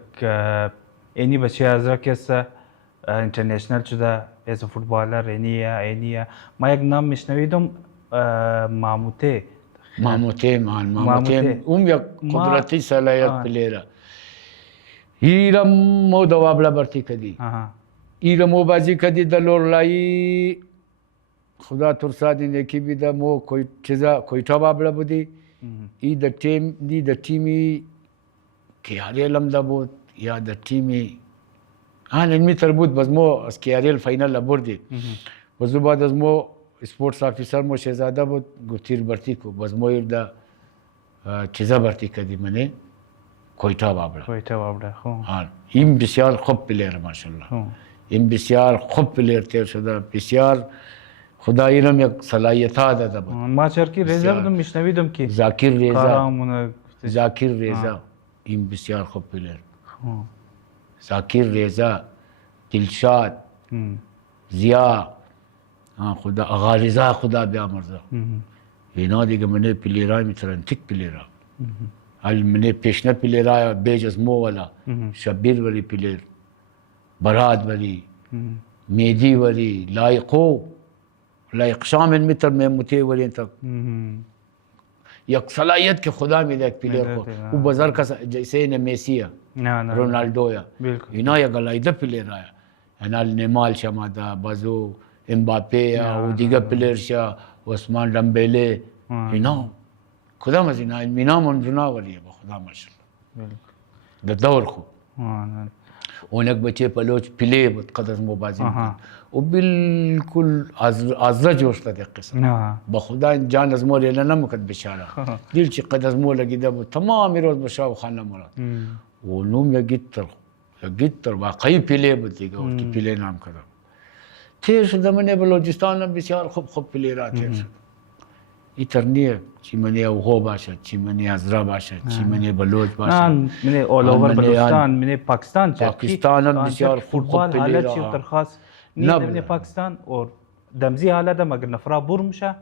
اینی بچه از را کسا اینترنشنل شده از فوتبالر اینیه ما یک نام میشنویدم ماموته ماموته اون یک قدرتی صلاحیت پلیره هیرم مو دوابلا برتی کدی هیرم مو بازی کدی دلور لایی خدا ترسادی نکی بی دا مو کوئی چیزا کوئی تا بابلا بودی ای دا تیمی کیاریلم دا بود یا دا تیمی علمی تر بود بس مو از کیاریل فینال بردی بس بعد از مو स्पोर्ट्स ऑफिसर मो शहजादा بود گفتیر برتی کو باز مویر دا چیزا برتی کدی منه کویتا بابلا خو این بسیار خوب پلیر ماشاءالله این بسیار خوب پلیر تیر شده بسیار خدایی رم یک صلاحیت داده بود ما چرکی رضا بودم میشنویدم که ذاکر رضا این بسیار خوب پلیر ذاکر رضا دلشاد ضیا خدا غارزا خدا بیامرزه اینا دیگه منه پلیرای میترن تک پلیرا ال منه پیشنه پلیرای بیجز مو ولا شبیر ولی پلیر براد ولی میدی ولی لایق شامل متر میموتی ولی انت یک صلاحیت که خدا میده یک پلیر کو او بازار کا جیسے نه میسی رونالدو یا اینا یک لایده پلیر اینا نیمال شما دا بازو امباپه او دیگه پلیر شا عثمان دمبله اینا کدام از اینا منجنا ولیه به خدا ماشاءالله در دور خوب اونک بچه پلوچ پیله بود قد از مبازی و بالکل ازره جوش ده قصه به خدا جان از مور اله نمکد بشاره دل چی قد از مور لگیده بود تمامی روز بشاو خانه مراد و نوم یگیتر واقعی پیله بود دیگه که پیله نام کرده تیر شده منه بلوچستان بسیار خوب پیله را تیر شد ایتر نیه چی منی اوغو باشد چی منی ازرا باشد چی منی بلوچ باشد منی اول اوور بلوچستان منی پاکستان پاکستان بسیار خوب حالت چی تر خاص نه منی پاکستان اور دمزی حالت ده مگر نفرا برمشه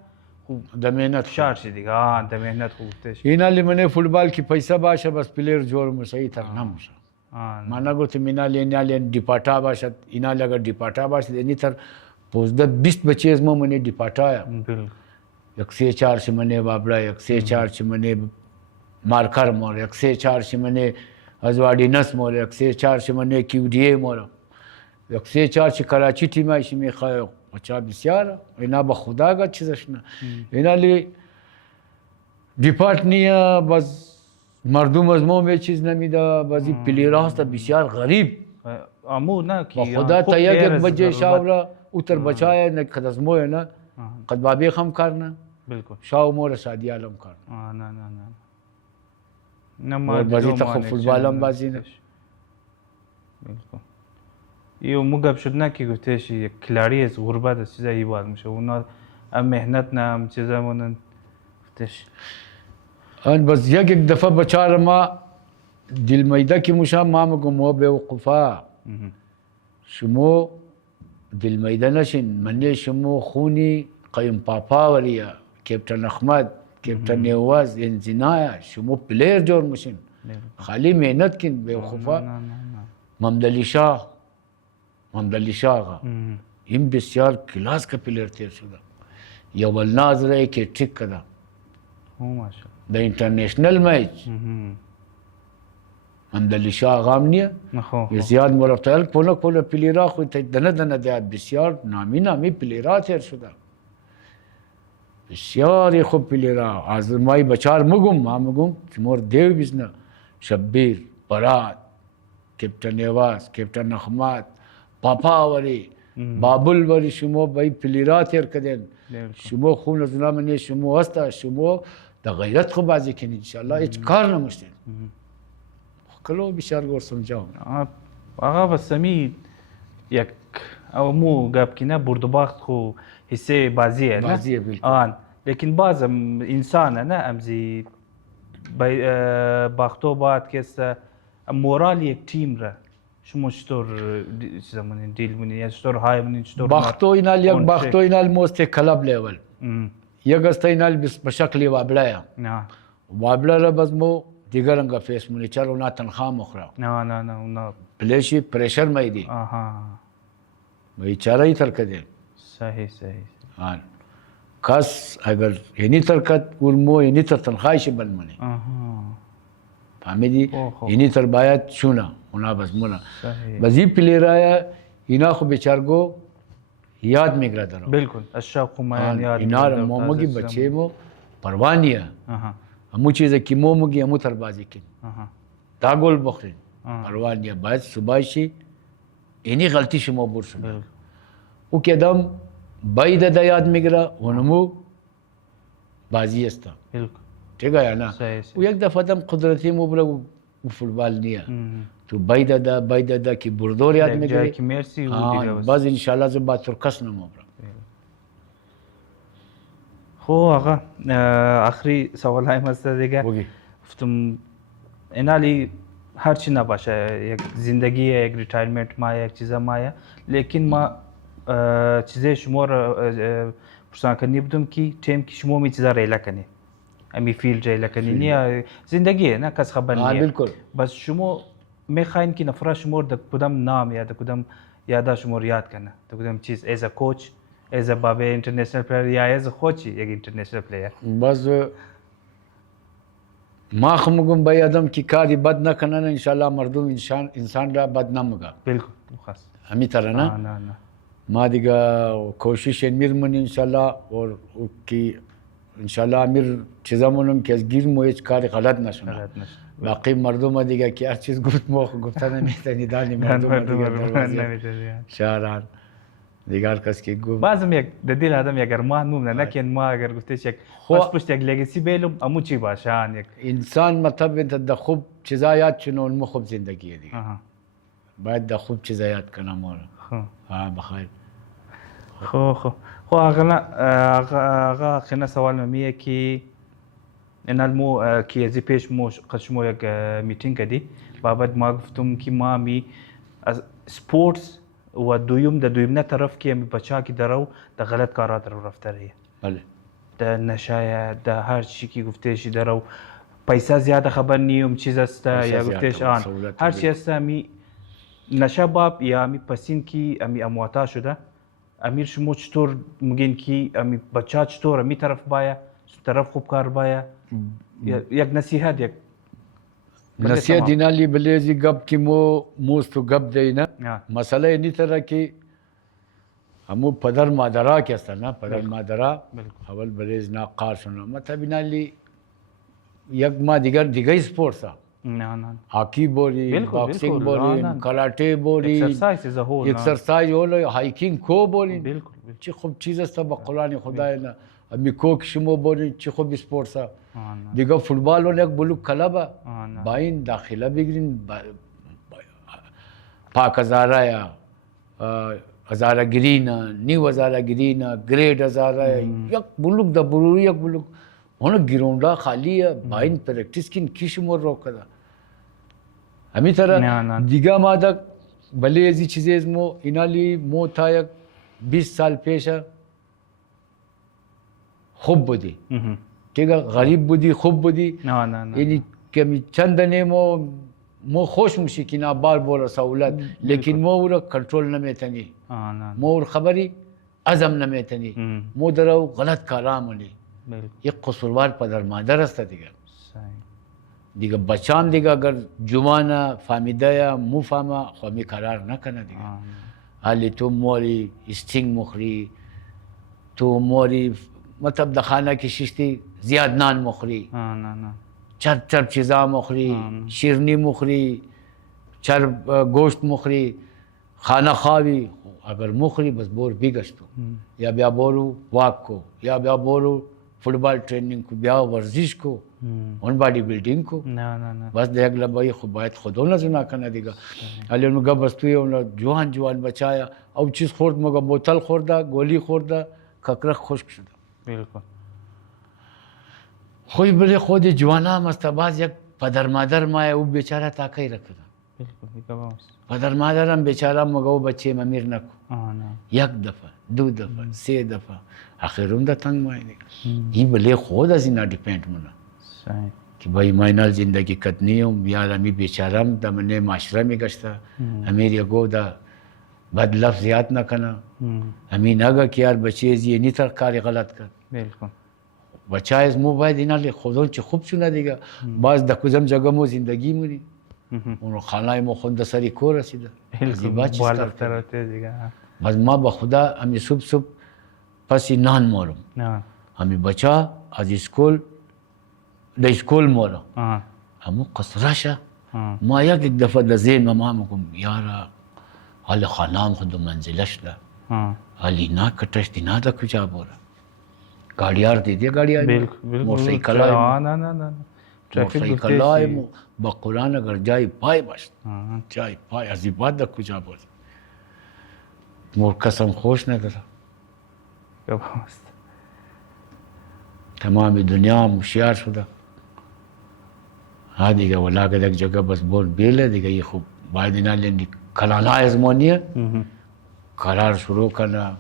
د مهنت شار شي دیگه د مهنت خوبتش اینا لیمنه فوتبال کی پیسه باشه بس پلیر جوړ مسئی تر نمشه معنا گفت مینال اینال دیپاټا باشد اینا لګ دیپاټا باشد اینی تر 15-20 بچی از منی دیپاټا بالکل 104 شمنه بابلا 104 شمنه مارکر مور 104 شمنه ازواډی نس مور 104 شمنه کیو ډی مور 104 چې کراچی تیمای شمی خو بچا بسیار اینا به خدا گا چیزش نه اینا لی دیپارت نیه بس مردم از ما به چیز نمیده بازی پلیراست بسیار غریب امو نه کی خدا تا یک بجه شاورا اوتر بچای نه قد از مو نه قد بابی خم کرنا بالکل شاو مور سادی عالم کرنا نه نه نه نه ما بازی تا فوتبال هم بازی نه بالکل یو موږ شد نه که گفتش یک کلاری از غربت از چیزایی باز میشه اونا هم مهنت نه هم چیزامون گفتش ان بس یک دفعه بچار ما دل میده که مشا ما مگم مو بیوقفا شمو دل میده نشین منی شمو خونی قیم پاپا وریا کپتن احمد کپتن نیواز انزنایا شمو پلیر جور مشین خالی مهنت کن بیوقفا ممدلی شاه این بسیار کلاس کا پلیر تیر شده یا والناظره که ټیک کده د انټرنیشنل میچ ممدلی شاه غامنیه زیاد مرتل پونه پلیرا خو ته دنه د بسیار نامی پلیرا تیر شده بسیار خوب پلیرا از مای بچار مگم مور دیو بزنه شبیر برات کپتن نیواز کپتن احمد پاپا وری بابل وری شمو بای پلیرات تیر کدن شمو خون از نامنی شمو هستا شمو د غیرت خو بازی کنی انشاءالله هیچ کار نمشتین کلو بسیار گور سمجاوم آقا بسمی یک او مو گپ کنه بردباخت خو حصه بازیه نه بازیه بالکل لیکن باز انسانه نه امزی باختو بعد که مورال یک تیم را شما چطور چیزمون دیل مونی یا چطور های مونی چطور باختو اینال یک باختو اینال موست کلاب لیول یک است اینال به شکلی وابلایا نه وابلا را باز مو دیگر رنگ فیس مونی چرا اونا تنخواه مخرا نه اونا پلیشی پریشر میدی آها وی چرا ای ترکده صحیح آن کس اگر اینی ترکت ورمو اینی تر تنخواهش بند منی فهمیدی اینی تر باید شونه اونا بس مونا بس این پلیرایا اینا خو بیچارگو یاد میگره درو بالکل اشاق خمایان یاد اینا رو مومگی بچه مو پروانیه همو چیزه که مومگی همو تر بازی کن دا گل بخرین پروانیه باید صبحشی اینی غلطی شما برشون او که دم باید دا یاد میگره اونمو بازی استا ठीक है ना वो एक दफा दम कुदरती मुबरा वो फुटबॉल नहीं है तो बाइदा की बुरदोर याद में गई हाँ बस इंशाल्लाह से बात तुरकस ना मुबरा خو آقا آخری سوال های مسته دیگه گفتم اینالی هرچی نباشه یک زندگی یک ریتایرمنت ما یک چیز مایه لیکن ما چیزه شما رو پرسان کنی بدم که تیم که شما می چیزا ریلا کنی امی فیل جای لکنی نیا زندگیه نه کس خبر نیه بالکل بس شما میخواین که نفر شما در کدام نام یا در کدام یادا شما یاد کنه در کدام چیز ایز ا کوچ ایز ا بابه اینترنشنال پلیر یا ایز ا خوچی یک اینترنشنال پلیر بس ما خمگم بای آدم کی کاری بد نکنه انشالله مردم انسان را بد نمگه بالکل خاص همی طرح نه ما دیگه کوشش میرمون انشالله اور کی انشالله امیر چیزامونم که از گیر مو هیچ کاری غلط نشونه غلط نشه. باقی مردم دیگه که هر چیز گفت مو گفتن نمیتونی دانی مردم دیگه دروازه نمی‌دونم. شهران دیگر کس که گفت بازم یک د دل آدم یک ارمان مومنه نکن ما اگر گفتش یک خو- پس پشت یک لگسی بیلم امو چی باشه یک انسان مطلب انت د خوب چیزا یاد چنه اون خوب زندگی دیگه آها باید د خوب چیزا یاد کنم اور خو ها بخیر خو آقا خیلی سوال میه که این المو که ازی پیش مو قشمو یک میتینگ کردی بابت ما گفتم که ما می از سپورتس و دویم د دویم نه طرف که می بچا کی درو د غلط کارات رو رفته ریه بله د نشایه د هر چی که گفتش درو پیسه زیاده خبر نیم چیز است پیسه یا زیاده گفتش و آن سهولت هر بده. چی است می نشباب یا می پسین کی امی امواتا شده امیر شما چطور میگین که امی بچه چطور امی طرف باید طرف خوب کار باید یک نصیحت یک نصیحت دینالی بلیزی گب کی مو موستو گب دینا آه. مسئله اینی طرح که همو پدر مادرها که هستن نه پدر مادرها بالکل. اول بلیز ناقار شنو مطلب اینالی یک ما دیگر سپورتس ها نه نه هاکی بوری بالکل، باکسینگ بالکل. بوری نه، نه. کراته بوری اکسرسایز از هول اکسرسایز هول هایکینگ کو بوری بالکل چی خوب چیز است با قرآن خدای نه امی کوک شما بوری چی خوب سپورتس ها نه دیگه فوتبال ول یک بلوک کلبه نه با این داخله بگیرین پاک هزاره یا هزاره گرینا نیو هزاره گرینا گرید هزاره یک بلوک دا بروری یک بلوک اون گیروندا خالیه با این پرکتیس کن کیش مور رو کده همین نه، طرح نه. دیگه ما دا بله ازی چیزی از مو اینالی مو تا یک 20 سال پیشه خوب بودی دیگه غریب بودی خوب بودی نه نه یعنی کمی چند دنه مو خوش میشی که نه بار بور سهولت لیکن مو رو کنترل نمیتونی نه مو خبری عزم نمیتونی مو درو غلط کارامونی بالکل یک قصوروار پدر مادر است دیگه صحیح دیگه بچان دیگه اگر جوانه فهمیده یا مو فهمه خو می قرار نکنه دیگه حالی تو موری استینگ مخری تو موری مطلب دخانه که ششتی زیاد نان مخری نه نه چرب چیزا مخری شیرنی مخری چرب گوشت مخری خانه خواوی اگر مخری بس بور بیگشتو یا بیا بورو واک کو یا بیا بورو فوتبال ٹریننگ کو بیا ورزش کو اون باڈی بلڈنگ کو نه بس دیکھ لبایی خو باید خودونه زنا کنه دیگه علی اون گبس توی اون جوان بچایا او چیز خورد مگه بوتل خورده گولی خورده ککرخ خشک شده بالکل خوی بله خود جوانا مستباز یک پدر مادر مایه او بیچاره تاکی رکده بالکل دیگه باست پدر مادرم بیچاره مگه او بچه ممیر نکو نه یک دفعه دو دفعه سه دفعه اخیرون دا تنگ مایه دیگه ای بله خود از اینا دیپینت مونه صحیح که با ایمانال زندگی کتنیم یا امی بیچارم دا منه معاشره میگشته امیر یکو دا بد لفظ یاد نکنه امی نگه که یار بچه ازی نیتر کاری غلط کرد بالکل بچه از مو باید اینا لی خودون چه خوب شونه دیگه باز دا کدام جگه مو زندگی مونی اونو خانه مو خود سری کور رسیده بالکل بالفترته دیگه باز ما به خدا امی صبح پسی نان مورم نه امی بچه از اسکول دا اسکول مورم همو قصراشه ما یک دفعه دا ذهن ما مکم یارا حال خانام خود منزلش ده حالی نا کتش دی نا دا کجا بوره گاڑیار دیدی گاڑیار بالکل موترسیکل های نه نه موترسیکل های با قرآن اگر جای پای باشد جای پای از بعد دا کجا بوره مور قسم خوش نداره باست تمام دنیا مشیار شده ها دیگه ولا که یک جگه بس بول بیله دیگه یه خوب باید اینا لندی کلانه ازمانیه قرار شروع کنه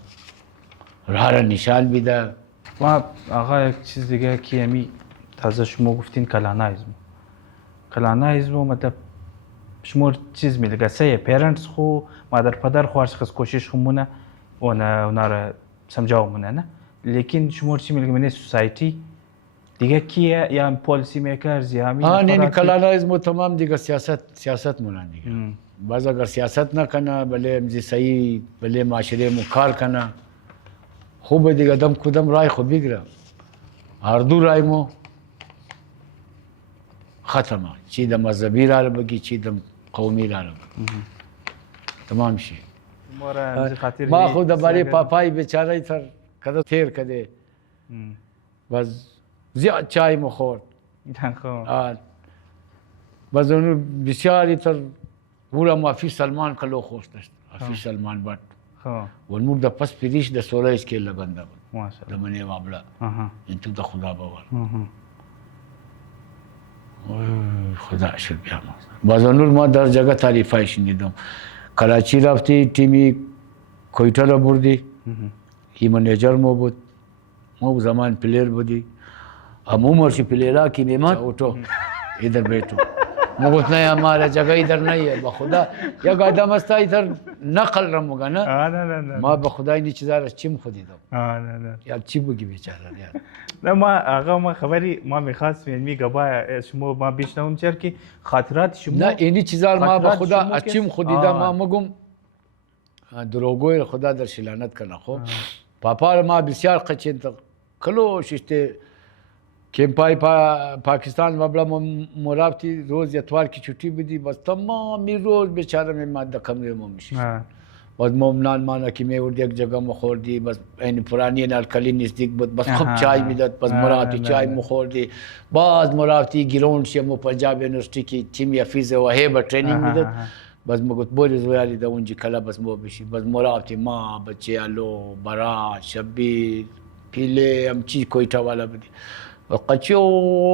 راه نشان بیده ما آقا یک چیز دیگه که امی تازه شما گفتین کلانایزم مطلب شما چیز میلگه سه پیرنتس خو مادر پدر خو هر شخص کوشش خمونه اونا را سمجاو مونه نه لیکن شما چی میلگه منی سوسایتی دیگه کیه یا پالیسی میکرز یا همین نه کلانایزم تمام دیگه سیاست مونن دیگه باز اگر سیاست نکنه بله امزی صحیح بله معاشره مو کار کنه خوب دیگه دم کدام رای خو بگیره هر دو رای مو ختمه چی د مذهبی را بگی چی د قومی را بگی تمام شي ما خود برای پاپای بیچاره تر کده تیر کده بس زیاد چای مخورد بس اونو بسیاری تر پورا مافی سلمان کلو خوش داشت حفیظ سلمان بٹ ونمور د پس پیریش د 16 اسکیل بنده بود د منی وابلا انتو د خدا باور خدا شکر بیا بازانور ما در جگه تعریفای شنیدم کراچی رفتی تیمی کویتا را بردی ای منیجر مو بود مو زمان پلیر بودی ام عمر سے پلیرا کی نعمت اٹھو ادھر بیٹھو مو گفت نہیں ہمارا جگہ ادھر نہیں ہے بخدا یا قدم است ادھر نقل رموگا نا ما بخدا این چیزا چیم خودی دم یا چی بگی بیچاره یار نه ما آقا ما خبری ما میخواست علمی گبا شما ما بشنوم چر که خاطرات شما نه اینی چیزا ما بخدا اچیم خودی دم ما مگم دروغوی خدا در شلانت کنه خو پاپا ما بسیار قچین کلو ششته کمپای پاکستان مبلا مرافتی روز اتوار کی چھٹی بدی بس تمامی روز بیچاره میں ماده کمره مو میشه بس مومنان مانا کی میں ورد یک جگہ مخوردی بس این پرانی نالکلی نزدیک بود بس خوب چای میداد بس مرافتی چای مخوردی باز مرافتی گراوند شمو پنجاب یونیورسیٹی کی تیم حفیظ وهیب ٹریننگ میداد بس مگوت بوری زویالی دا اونجی کلا بس مو بشی بس مرافتی ما بچه الو برات شبیر پیله هم چی کویتا والا بدی قچو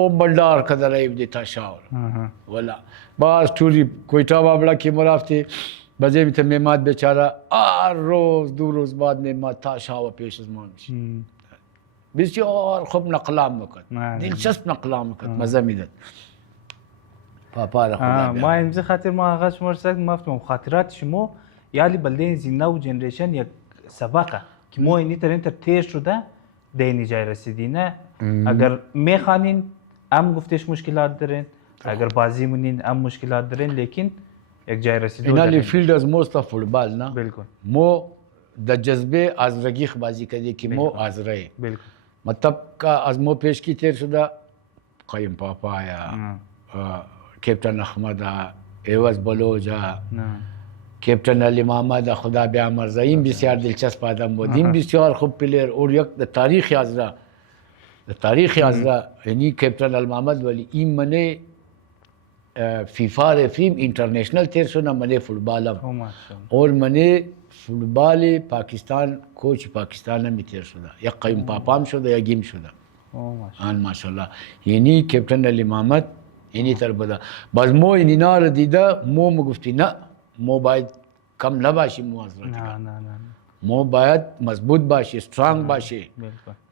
بلدار کدر ایب دیتا شاور ولا باز توری کویتا بابلا کی مرافتی بزه بیتا میمات بیچاره روز دو روز بعد میمات تا شاور پیش از ما میشه بسیار خوب نقلام بکد دلچسب نقلام بکد مزه میدد پاپا را خدا ما امزی خاطر ما آغاز شما رسید مفتم خاطرات شما یالی بلده زی نو جنریشن یک سبقه که ما اینی تر انتر تیر شده دینی جای رسیدینه اگر میخوانین هم گفتش مشکلات دارین اگر بازی مونین هم مشکلات دارین لیکن یک جای رسیده اینا لی فیلد از موست فوتبال نه بالکل مو د جذبه از رگیخ بازی کردی که مو از رای بالکل مطلب که از مو پیش کی تیر شده قیم پاپایا کپتن احمد ایواز بلوجا کپتن علی محمد خدا بیامرزه این بسیار دلچسب آدم بود این بسیار خوب پلیر اور یک د تاریخ یازده د تاریخ یازده یعنی کپتن علی محمد ولی این منه فیفا رفیم انٹرنیشنل تیر شده منه فوتبالم اور منه فوتبال پاکستان کوچ پاکستان هم تیر شده یک قیم پاپام شده یا گیم شده آن ماشاءالله یعنی کپتن علی محمد اینی تر بوده باز مو اینینا رو دیده مو مگفتی نه مو باید کم نباشی مو از را دیگر مو باید مضبوط باشی سترانگ باشی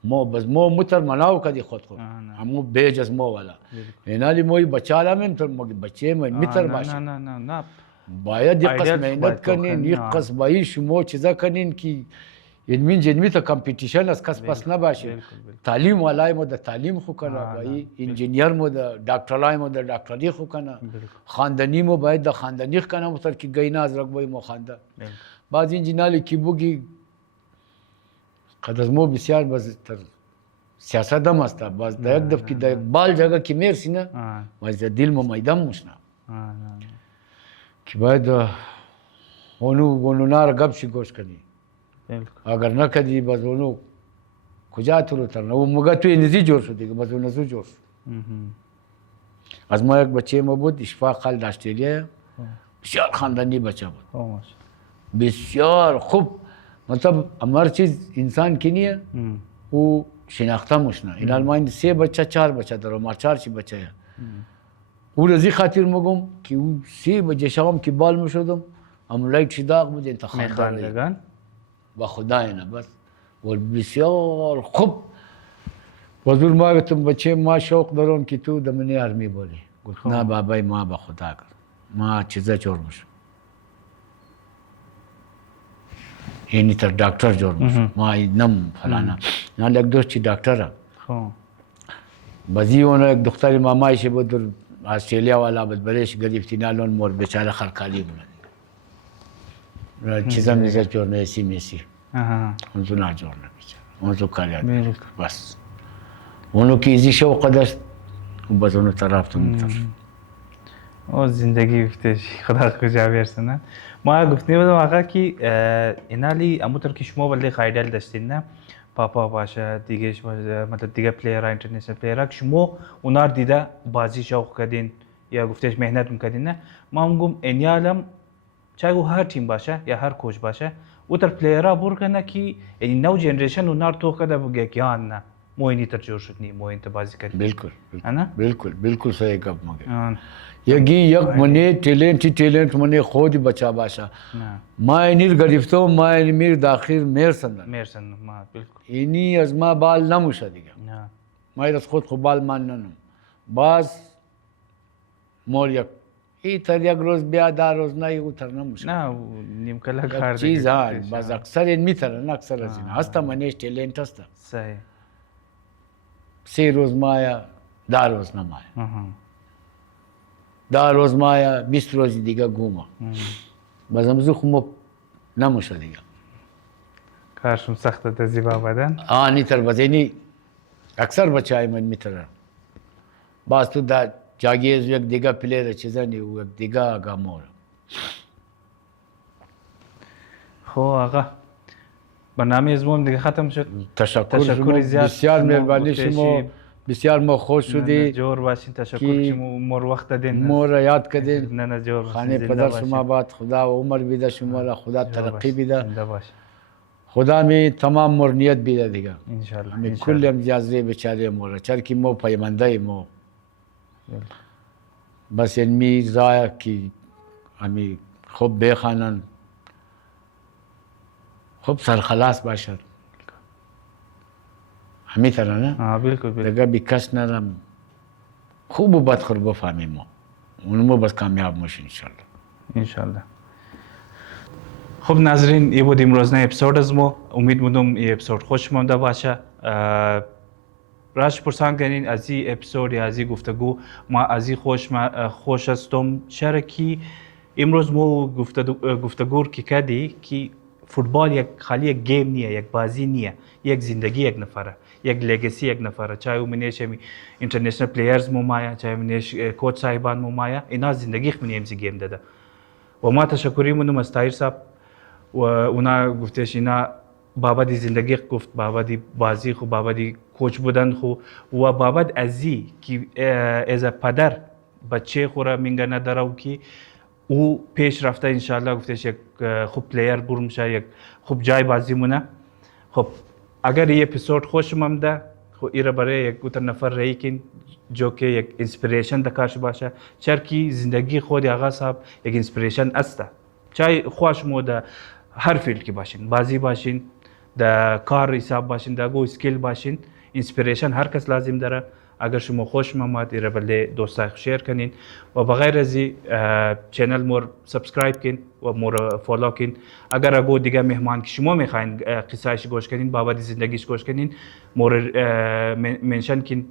مو بس مو متر مناو کدی خود خود همو بیج از مو والا اینالی موی بچه لامیم تر مگی بچه موی متر باشی باید یک قسم محنت کنین یک قسم باید شما چیزا کنین که علمی جنمی تا کمپیتیشن از کس پس نباشه تعلیم والای مو دا تعلیم خو کنه باید انجینیر مو دا ڈاکٹرلای مو دا ڈاکٹری خو کنه خاندنی مو باید دا خاندنی خو کنه مستر که گینا از رک باید مو خانده بعض انجینالی کی بوگی قد از مو بسیار باز تر سیاست هم هسته باز دا یک دف که دا یک بال جگه که میرسی نه باز دا دل مو میدم موشنه که باید اونو نار گب شی گوش کنی اگر نکدی بس اونو کجا تو رو ترنه و مگه توی نزی جور شد دیگه بس اون نزو جور شد از ما یک بچه ما بود اشفاق خالد استرالیا بسیار خاندانی بچه بود بسیار خوب مطلب هر چیز انسان کی نیه او شناخته مشنه این الماین 3 بچه 4 بچه داره ما 4 چی بچه او رزی خاطر مگم که او 3 بجه شام که بال میشدم ام لایت شداق بود انتخاب داره با خدای نه بس و بسیار خوب وزور ما گفتم بچه ما شوق دارم که تو دمنی آرمی بولی گفت نه بابای ما با خدا کر ما چیزا جور میشم یعنی تر دکتر جور میشم ما نم فلانا نه یک دوست چی دکتره بازی اون یک دختری مامایش بود در استرالیا والا بود برایش گرفتی نالون مور بیچاره خرکالی بود چیزم نیست جور میسی آها اون تو نجور نمیشه اون تو کاریات بالکل. بس اونو که ایزی شوق داشت و باز اونو طرف تو میتر او زندگی گفتش خدا کجا برسونه. ما گفتیم بودم آقا که اینالی همونطور که شما ولی خایدل داشتین نه پاپا باشه دیگهش باشه مطلب دیگه پلیرها اینترنشنال پلیرها که شما اونا رو دیده بازی شوق کردین یا گفتش مهنت میکردین نه ما میگم اینیالم چاهے وہ هر تیم باشه یا هر کوچ باشه او تر پلیرها برکنه که یعنی نو جنریشن اونا رو تو کده بگه که نه ما اینی تر جور شد نی ما این تر بازی کردیم بالکل انا بالکل صحیح گپ مگه آن یگی یک منی ټیلنت منی خودی بچا باشه نه ما اینیر گرفتم ما اینیر داخل میرسن مرسن ما بالکل اینی از ما بال نموشه دیگه نه ما از خود خو بال ماننم باز مور یک ایتر یک روز بیا در روز نه اوتر نموشه نه نیم کلا کار چیز ها باز اکثر این میترن اکثر از این هستا منیش ټیلنت هستا صحیح 3 روز مایا در روز نمایا آها در روز مایا 20 روز دیگه گوما باز امزو خو نموشه دیگه کارشون سخته تزیبا بدن آنی تر بزینی اکثر بچهای من میترن باز تو دا جاگیز یک دیگه پلیر چیزانی و یک دیگه آگا مور خو آقا برنامه ازمون دیگه ختم شد تشکر تشکر زیاد بسیار شما مهربانی گفتشی. شما بسیار ما خوش نه شدی جور باشین تشکر کی- که مور وقت دادین مور یاد کردین نه جور باشین خانه زنده پدر باشین. شما باد خدا عمر بیده شما را خدا جور ترقی باشین. بیده زنده باشین خدا می تمام مرنیت بیده دیگه انشالله می انشالله. کل امتیازی بیچاره مور چرکی مو پیمنده مو بس علمی زایا کی امی خوب بخوانن خوب سرخلاص باشد همین طرح نه بالکل بالکل دیگه بی کس نرم خوب و بد خور بفهمیم ما اونمو بس کامیاب میشه انشالله انشالله. خب ناظرین این بود امروز نه اپیزود از ما امید بودم این اپیزود خوش مونده باشه راش پرسان کنین از این اپیزود یا از این گفتگو ما از این خوش هستم شرکی امروز ما گفتگو که کردی که فوتبال یک خالی یک گیم نیه یک بازی نیه یک زندگی یک نفره یک لگسی یک نفره چاهے او منیش همی اینترنشنل پلیرز مو مایا چاهے منیش کوچ صاحبان مو مایا اینا زندگی خمینی امسی گیم داده و ما تشکری منم از طاهر صاحب و اونا گفتش اینا بابا دی زندگی گفت بابا دی بازی خو بابا دی کوچ بودن خو و بابا ازی که از پدر بچه خورا منگا ندارو که او پیش رفته انشالله گفتش یک خوب پلیر برم شه یک خوب جای بازی مونه خب اگر یہ اپیسوڈ خوش ممده خو ایره برای یک گوتر نفر رهی کن جو که یک انسپیریشن دکارش باشه چرکی زندگی خود آقا صاحب یک انسپیریشن استه چای خوش مو ده هر فیلد کی باشین بازی باشین ده کار حساب باشین ده گو اسکیل باشین انسپیریشن هر کس لازم داره اگر شما خوش مماد ایره بله دوستای شیر کنین و بغیر ازی چینل مور سابسکرایب کن و مور فالو کن اگر اگو دیگه مهمان که شما میخواین قصهش گوش کنین بابا دی زندگیش گوش کنین مور منشن کن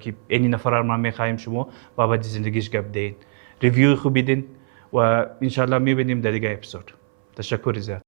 که اینی نفر ما میخوایم شما بابا دی زندگیش گپ دین ریویو خوب بدین و انشالله میبینیم در دیگه اپیزود تشکر زیاد